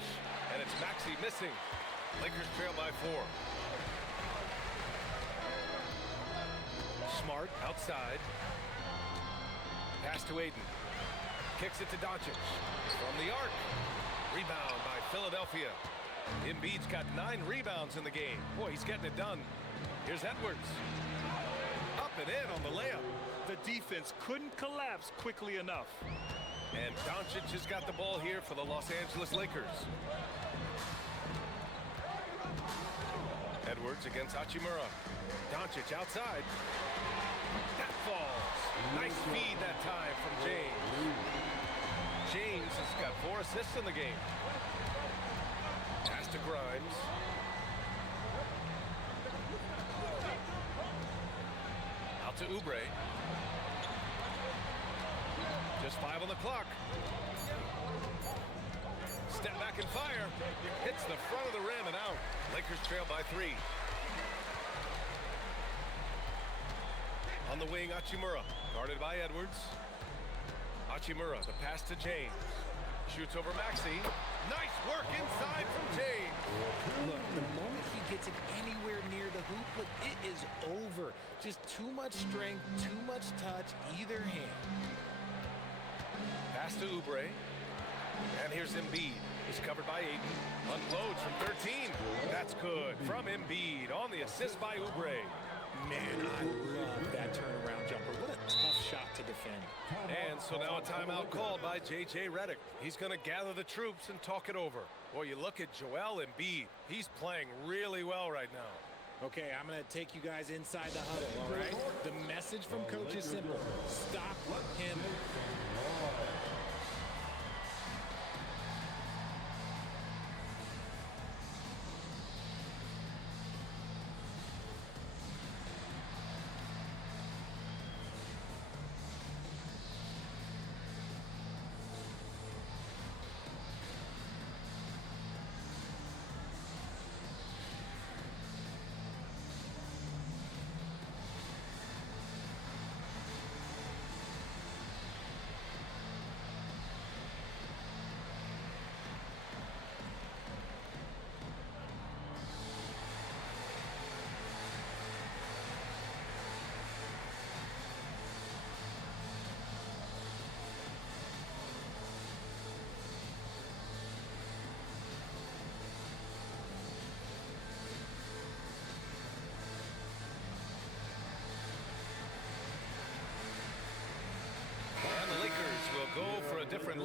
And it's Maxey missing. Lakers trail by 4. Smart outside. Pass to Ayton. Kicks it to Doncic. From the arc. Rebound by Philadelphia. Embiid's got 9 rebounds in the game. Boy, he's getting it done. Here's Edwards. Up and in on the layup. The defense couldn't collapse quickly enough. And Doncic has got the ball here for the Los Angeles Lakers. Edwards against Hachimura. Doncic outside. That falls. Nice feed that time from James. James has got 4 assists in the game. Pass to Grimes. Out to Oubre. Just 5 on the clock. Step back and fire. Hits the front of the rim and out. Lakers trail by 3. On the wing, Hachimura. Guarded by Edwards. Hachimura, the pass to James. Shoots over Maxey. Nice work inside from James. Look, the moment he gets it anywhere near the hoop, look, it is over. Just too much strength, too much touch, either hand. Pass to Oubre. And here's Embiid. He's covered by Ayton. Unloads from 13. That's good from Embiid on the assist by Oubre. Man, I love that turnaround jumper. What a tough shot to defend. And so now a timeout called by J.J. Redick. He's going to gather the troops and talk it over. Boy, you look at Joel Embiid. He's playing really well right now. Okay, I'm going to take you guys inside the huddle, all right? The message from Coach is simple. Stop him.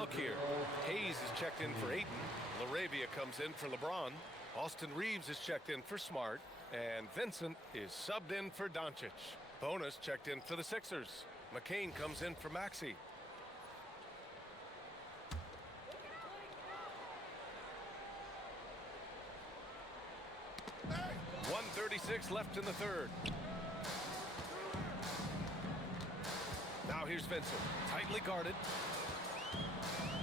look here. Hayes is checked in for Ayton. LaRavia comes in for LeBron. Austin Reeves is checked in for Smart. And Vincent is subbed in for Doncic. Bonus checked in for the Sixers. McCain comes in for Maxey. Hey! 1:36 left in the third. Now here's Vincent, tightly guarded.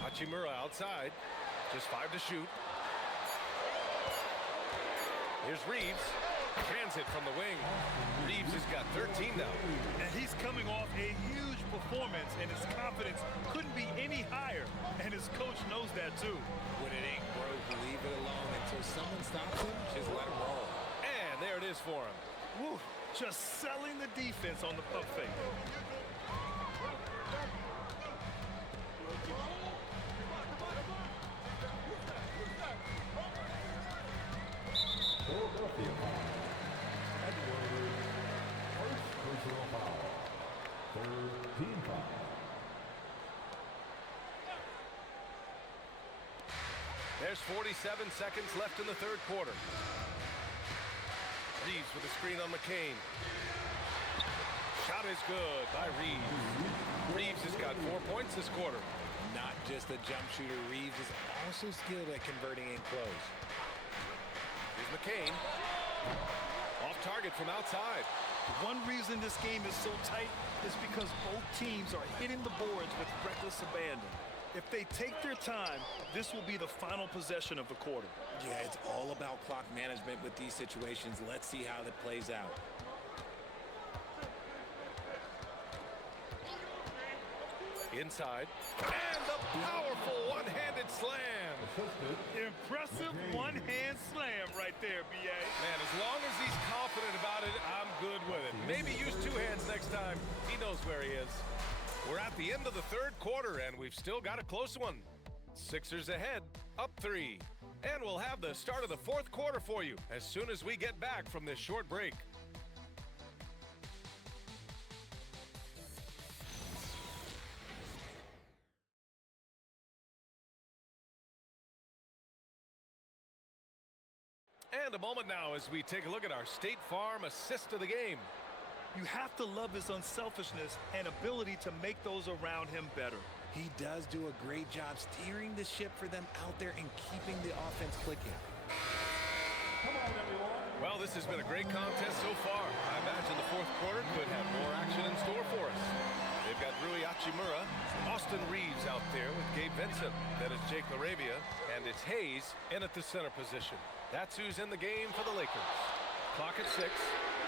Hachimura outside, just 5 to shoot. Here's Reeves, transit from the wing. Reeves has got 13 now. And he's coming off a huge performance, and his confidence couldn't be any higher. And his coach knows that too. When it ain't broke, leave it alone until someone stops him. Just let him roll. And there it is for him. Woo, just selling the defense on the pump fake. Philadelphia foul. Edwards. First personal foul. Third team foul. There's 47 seconds left in the third quarter. Reeves with a screen on McCain. Shot is good by Reeves. Reeves has got 4 points this quarter. Not just a jump shooter, Reeves is also skilled at converting in close. Here's McCain. Off target from outside. One reason this game is so tight is because both teams are hitting the boards with reckless abandon. If they take their time, this will be the final possession of the quarter. Yeah, it's all about clock management with these situations. Let's see how that plays out. Inside. And the powerful one-handed slam. Impressive one-hand slam right there, B.A. Man, as long as he's confident about it, I'm good with it. Maybe use 2 hands next time. He knows where he is. We're at the end of the third quarter, and we've still got a close one. Sixers ahead, up 3. And we'll have the start of the fourth quarter for you as soon as we get back from this short break. And a moment now as we take a look at our State Farm assist of the game. You have to love his unselfishness and ability to make those around him better. He does do a great job steering the ship for them out there and keeping the offense clicking. Come on, everyone. Well, this has been a great contest so far. I imagine the fourth quarter could have more action in store for us. They've got Rui Hachimura, Austin Reeves out there with Gabe Vincent. That is Jake LaRavia, and it's Hayes in at the center position. That's who's in the game for the Lakers. Clock at 6.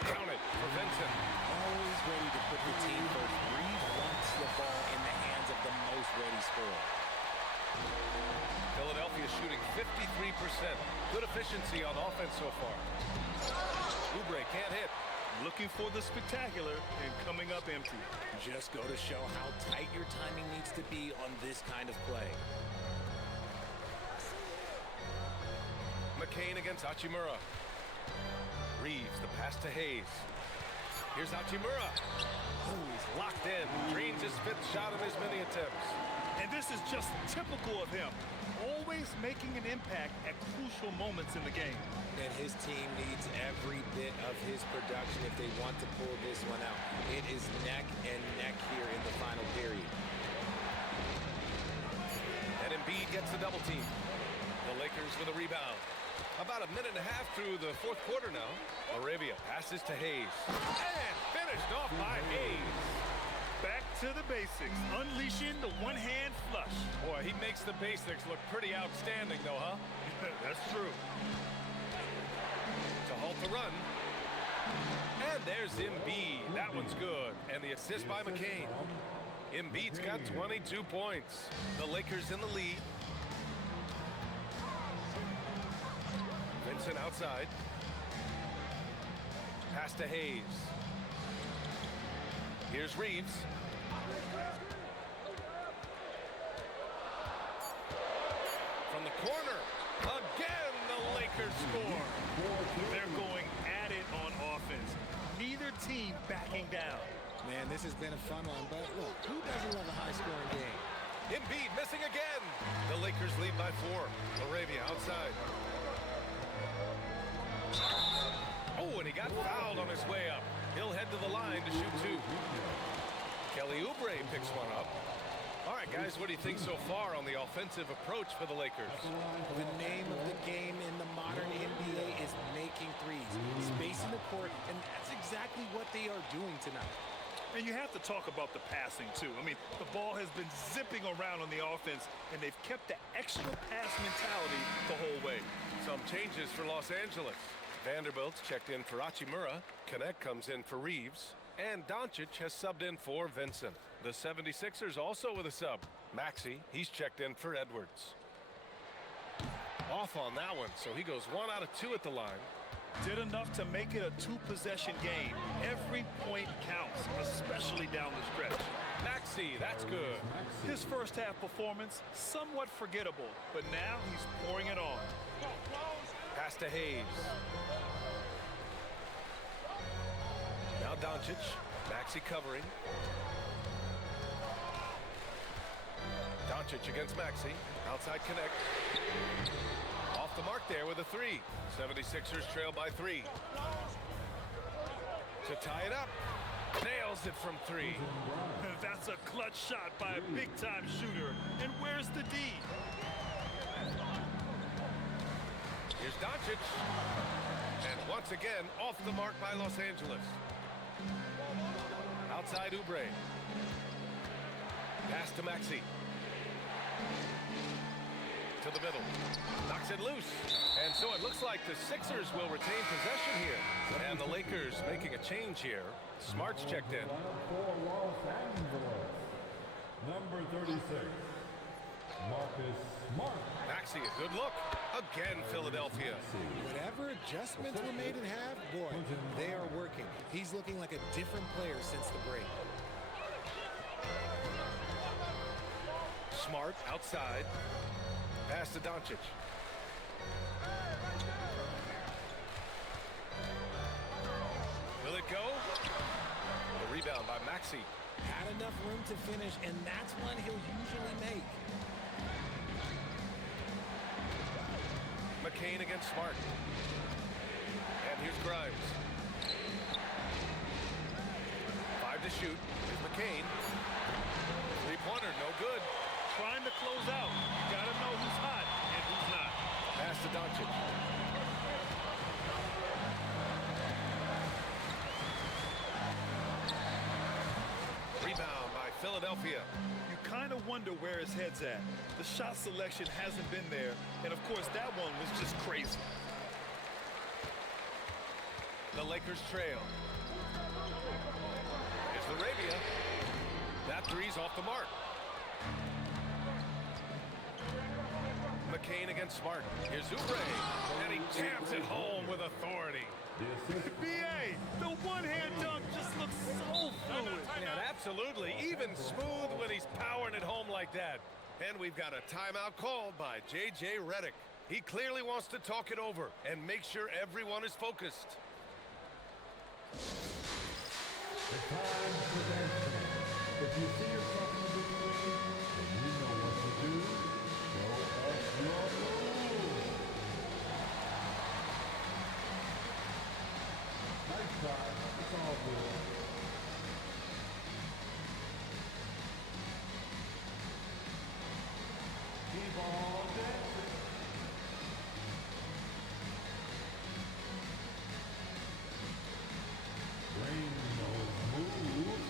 Count it for Vincent. Always ready to put the team first. Reeves wants the ball in the hands of the most ready scorer. Philadelphia shooting 53%. Good efficiency on offense so far. Oubre can't hit. Looking for the spectacular and coming up empty. Just go to show how tight your timing needs to be on this kind of play. McCain against Hachimura. Reeves, the pass to Hayes. Here's Hachimura. Oh, he's locked in. Drains his 5th shot in as many attempts. And this is just typical of him. Always making an impact at crucial moments in the game. And his team needs every bit of his production if they want to pull this one out. It is neck and neck here in the final period. And Embiid gets the double team. The Lakers with a rebound. About a minute and a half through the fourth quarter now. LaRavia passes to Hayes. And finished off by Hayes. Back to the basics, unleashing the one-hand flush. Boy, he makes the basics look pretty outstanding, though, huh? That's true. To halt the run. And there's Embiid. That one's good. And the assist by McCain. Embiid's got 22 points. The Lakers in the lead. Vincent outside. Pass to Hayes. Here's Reeves. From the corner. Again, the Lakers score. They're going at it on offense. Neither team backing down. Man, this has been a fun one, but look, who doesn't love a high-scoring game? Embiid missing again. The Lakers lead by 4. LaRavia outside. Oh, and he got fouled on his way up. He'll head to the line to shoot 2. Kelly Oubre picks one up. All right, guys, what do you think so far on the offensive approach for the Lakers? The name of the game in the modern NBA is making threes, spacing the court, and that's exactly what they are doing tonight. And you have to talk about the passing, too. I mean, the ball has been zipping around on the offense, and they've kept the extra pass mentality the whole way. Some changes for Los Angeles. Vanderbilt's checked in for Hachimura. Connect comes in for Reeves. And Doncic has subbed in for Vincent. The 76ers also with a sub. Maxey, he's checked in for Edwards. Off on that one, so he goes 1 out of 2 at the line. Did enough to make it a 2-possession game. Every point counts, especially down the stretch. Maxey, that's good. His first half performance, somewhat forgettable, but now he's pouring it on. Pass to Hayes. Now Doncic. Maxey covering. Doncic against Maxey. Outside connect. Off the mark there with a 3. 76ers trail by 3. To tie it up. Nails it from 3. That's a clutch shot by a big-time shooter. And where's the D? Here's Doncic. And once again, off the mark by Los Angeles. Outside Oubre. Pass to Maxey. To the middle. Knocks it loose. And so it looks like the Sixers will retain possession here. And the Lakers making a change here. Smart's checked in. For Los Angeles, number 36, Marcus Smart. Maxey, a good look. Again, Philadelphia. Whatever adjustments were made at half, boy, they are working. He's looking like a different player since the break. Smart outside. Pass to Doncic. Will it go? The rebound by Maxey. Had enough room to finish, and that's one he'll usually make. McCain against Smart. And here's Grimes. 5 to shoot. Here's McCain. 3-pointer, no good. Trying to close out. You gotta know who's hot and who's not. Pass to Doncic. Rebound by Philadelphia. You kind of wonder where his head's at. The shot selection hasn't been there, and of course that one was just crazy. The Lakers trail. It's LaRavia. That three's off the mark. McCain against Smart. Here's Oubre, and he jams it home with authority. B.A., the one-hand dunk just looks so fluid. And absolutely, even smooth when he's powering it home like that. And we've got a timeout called by J.J. Redick. He clearly wants to talk it over and make sure everyone is focused. The time for dancing. If you see yourself in the between, then you know what to do. Show us your moves. Nice try. It's all good. Keep on dancing. Bring those moves.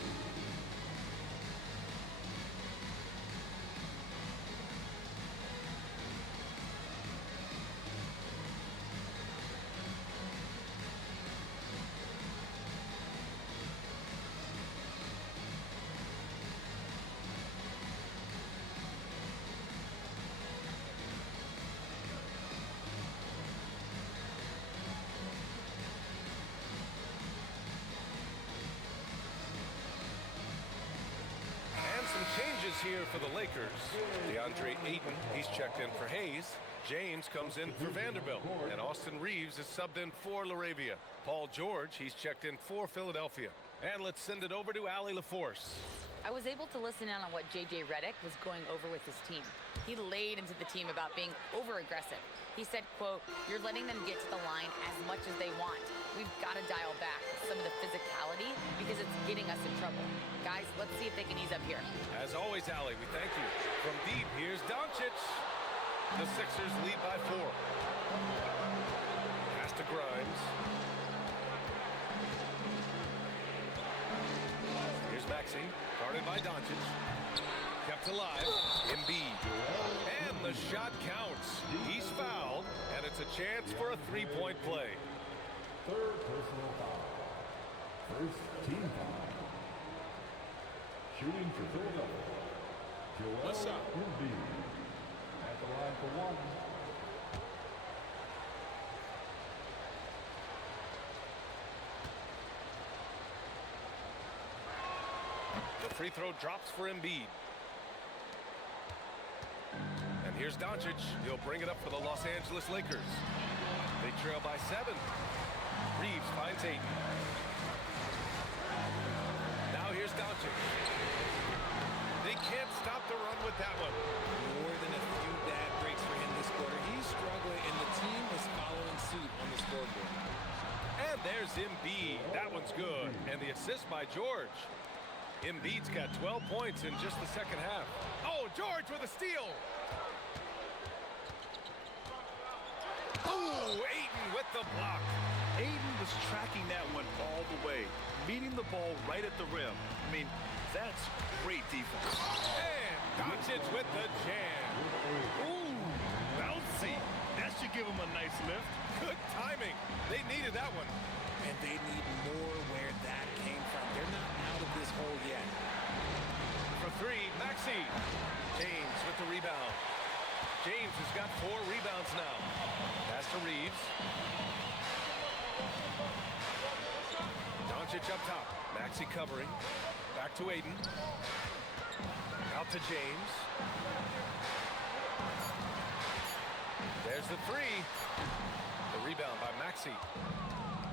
Changes here for the Lakers. DeAndre Ayton, he's checked in for Hayes. James comes in for Vanderbilt. And Austin Reeves is subbed in for LaRavia. Paul George, he's checked in for Philadelphia. And let's send it over to Allie LaForce. I was able to listen in on what J.J. Redick was going over with his team. He laid into the team about being over-aggressive. He said, quote, "You're letting them get to the line as much as they want. We've got to dial back some of the physicality because it's getting us in trouble. Guys, let's see if they can ease up here." As always, Allie, we thank you. From deep, here's Doncic. The Sixers lead by 4. Pass to Grimes. Here's Maxey, guarded by Doncic. Kept alive, Embiid. And the shot counts. He's fouled, and it's a chance for a three-point play. Third personal foul. First team foul. Shooting for Philadelphia. Joel Embiid. At the line for 1. The free throw drops for Embiid. And here's Doncic. He'll bring it up for the Los Angeles Lakers. They trail by 7. Reeves finds Ayton. Now here's Doncic. They can't stop the run with that one. More than a few bad breaks for him this quarter. He's struggling, and the team is following suit on the scoreboard. And there's Embiid. That one's good. And the assist by George. Embiid's got 12 points in just the second half. Oh, George with a steal. Oh, Ayton with the block. Ayton was tracking that one all the way, meeting the ball right at the rim. I mean, that's great defense. And Doncic with the jam. Ooh, bouncy. That should give him a nice lift. Good timing. They needed that one. And they need more where that came from. They're not out of this hole yet. For 3, Maxey. James with the rebound. James has got 4 rebounds now. Pass to Reeves. Doncic up top. Maxey covering. Back to Ayton. Out to James. There's the 3. The rebound by Maxey.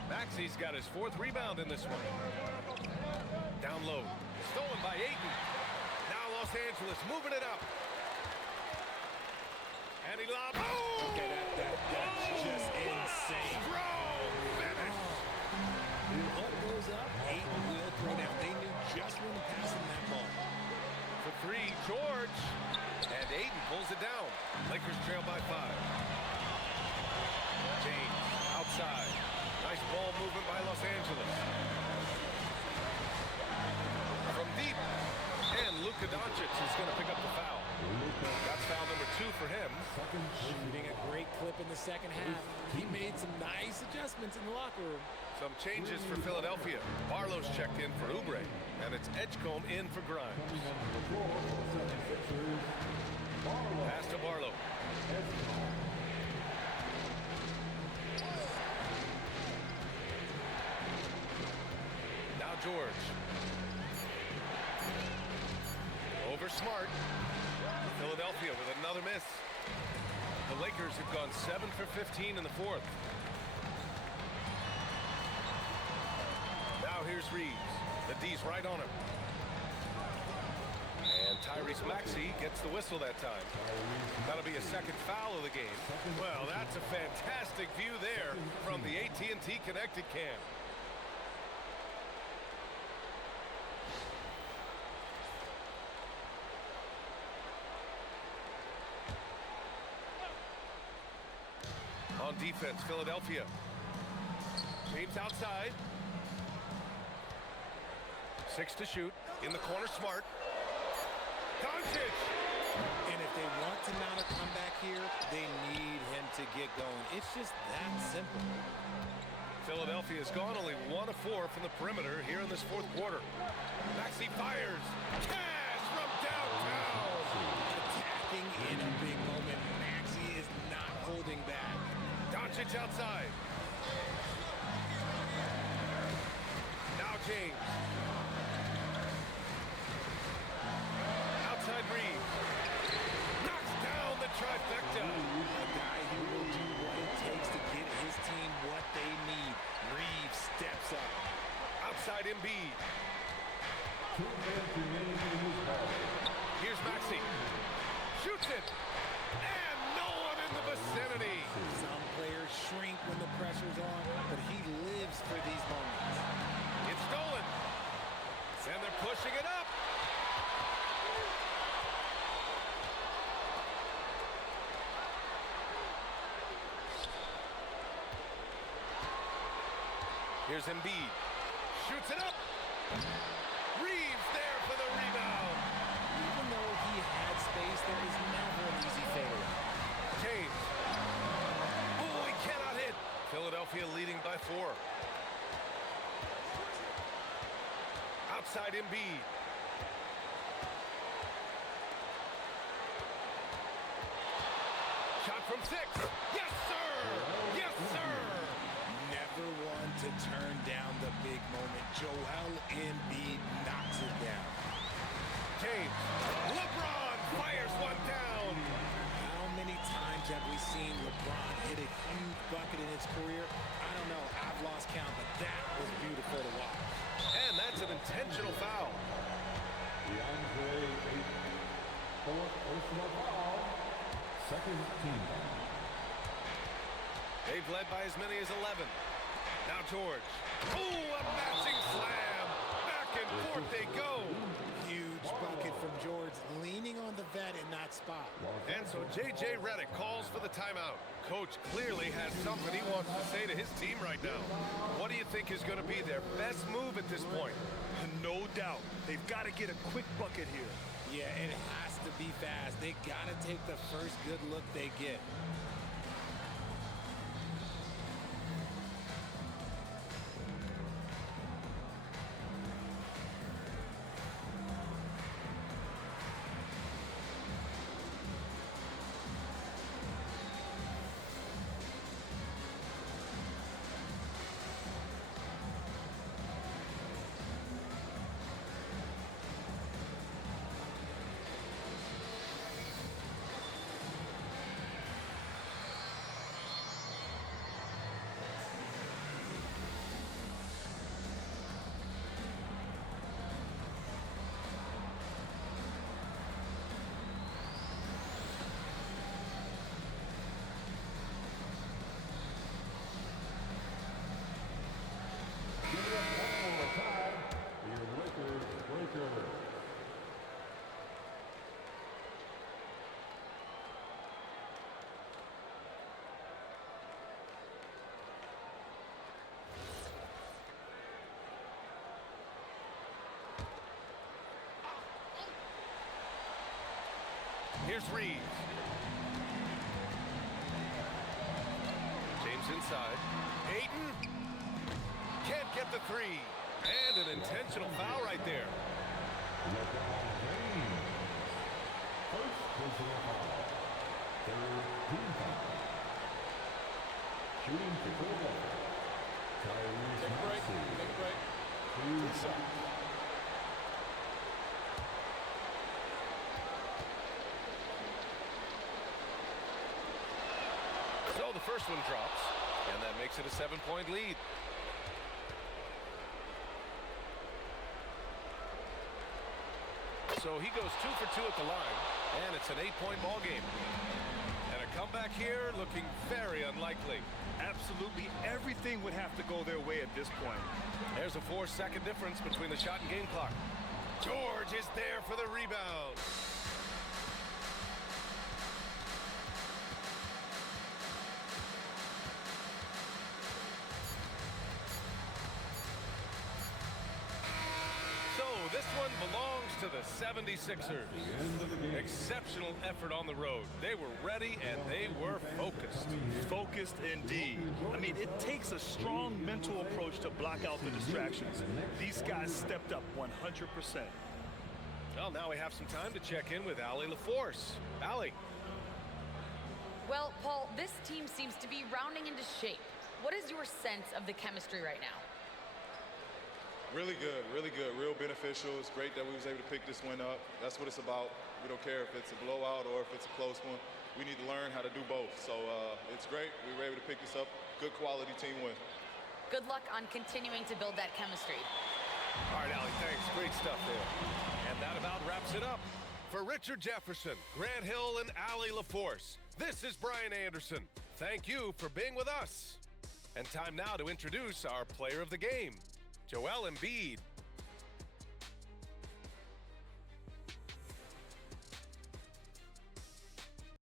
Maxey's got his 4th rebound in this one. Down low. Stolen by Ayton. Now Los Angeles moving it up. And he lobs. Oh! Okay, that's just insane. Strong finish. What goes up, Ayton will throw down. They knew just when to pass him that ball. For 3, George. And Ayton pulls it down. Lakers trail by 5. James outside. Nice ball movement by Los Angeles. From deep. And Luka Dončić is going to pick up the foul. That's foul number 2 for him. Shooting a great clip in the second half. He made some nice adjustments in the locker room. Some changes for Philadelphia. Barlow's checked in for Oubre. And it's Edgecombe in for Grimes. Pass to Barlow. Now George. Over Smart. Philadelphia with another miss. The Lakers have gone 7 for 15 in the 4th. Now here's Reeves. The D's right on him. And Tyrese Maxey gets the whistle that time. That'll be a second foul of the game. Well, that's a fantastic view there from the AT&T Connected Cam. On defense, Philadelphia. James outside. 6 to shoot. In the corner, Smart. Doncic! And if they want to mount a comeback here, they need him to get going. It's just that simple. Philadelphia's gone only 1 of 4 from the perimeter here in this 4th quarter. Maxey fires. Cash from downtown. Attacking in a big moment. Maxey is not holding back. Doncic outside. Now James. Outside Reeves. Knocks down the trifecta. A guy who will do what it takes to get his team what they need. Reeves steps up. Outside Embiid. 2 minutes remaining in this ball. Here's Maxey. Shoots it. And no one in the vicinity. Some players shrink when the pressure's on, but he lives for these moments. It's stolen. And they're pushing it up. Here's Embiid. Shoots it up. Reeves there for the rebound. Even though he had space, there was never an easy fadeaway. James. Oh, he cannot hit. Philadelphia leading by 4. Outside Embiid. Shot from 6. Yes, sir. Yes, sir. Never one to turn down the big moment. Joel Embiid knocks it down. James. LeBron fires one down. How many times have we seen LeBron hit a huge bucket in his career? I don't know. I've lost count, but that was beautiful to watch. And that's an intentional foul. DeAndre Ayton. Fourth personal foul. Second team foul. They've led by as many as 11. Now George. Oh, a matching slam. Back and forth they go. Huge bucket from George, leaning on the vet in that spot. And so J.J. Redick calls for the timeout. Coach clearly has something he wants to say to his team right now. What do you think is going to be their best move at this point? No doubt. They've got to get a quick bucket here. Yeah, it has to be fast. They got to take the first good look they get. Here's Reeves. James inside. Ayton can't get the 3. And an intentional foul right there. LeBron James. First personal foul. Third team foul. Shooting for Philadelphia. Tyrese Maxey. Take a break. 2 shots. So the first one drops, and that makes it a 7-point lead. So he goes 2 for 2 at the line, and it's an 8-point ball game. And a comeback here looking very unlikely. Absolutely everything would have to go their way at this point. There's a 4-second difference between the shot and game clock. George is there for the rebound. This one belongs to the 76ers. Exceptional effort on the road. They were ready and they were focused. Focused indeed. I mean, it takes a strong mental approach to block out the distractions. These guys stepped up 100%. Well, now we have some time to check in with Allie LaForce. Allie. Well, Paul, this team seems to be rounding into shape. What is your sense of the chemistry right now? Really good, real beneficial. It's great that we was able to pick this one up. That's what it's about. We don't care if it's a blowout or if it's a close one. We need to learn how to do both. So it's great. We were able to pick this up. Good quality team win. Good luck on continuing to build that chemistry. All right, Allie, thanks. Great stuff there. And that about wraps it up. For Richard Jefferson, Grant Hill, and Allie LaForce, this is Brian Anderson. Thank you for being with us. And time now to introduce our player of the game, Joel Embiid.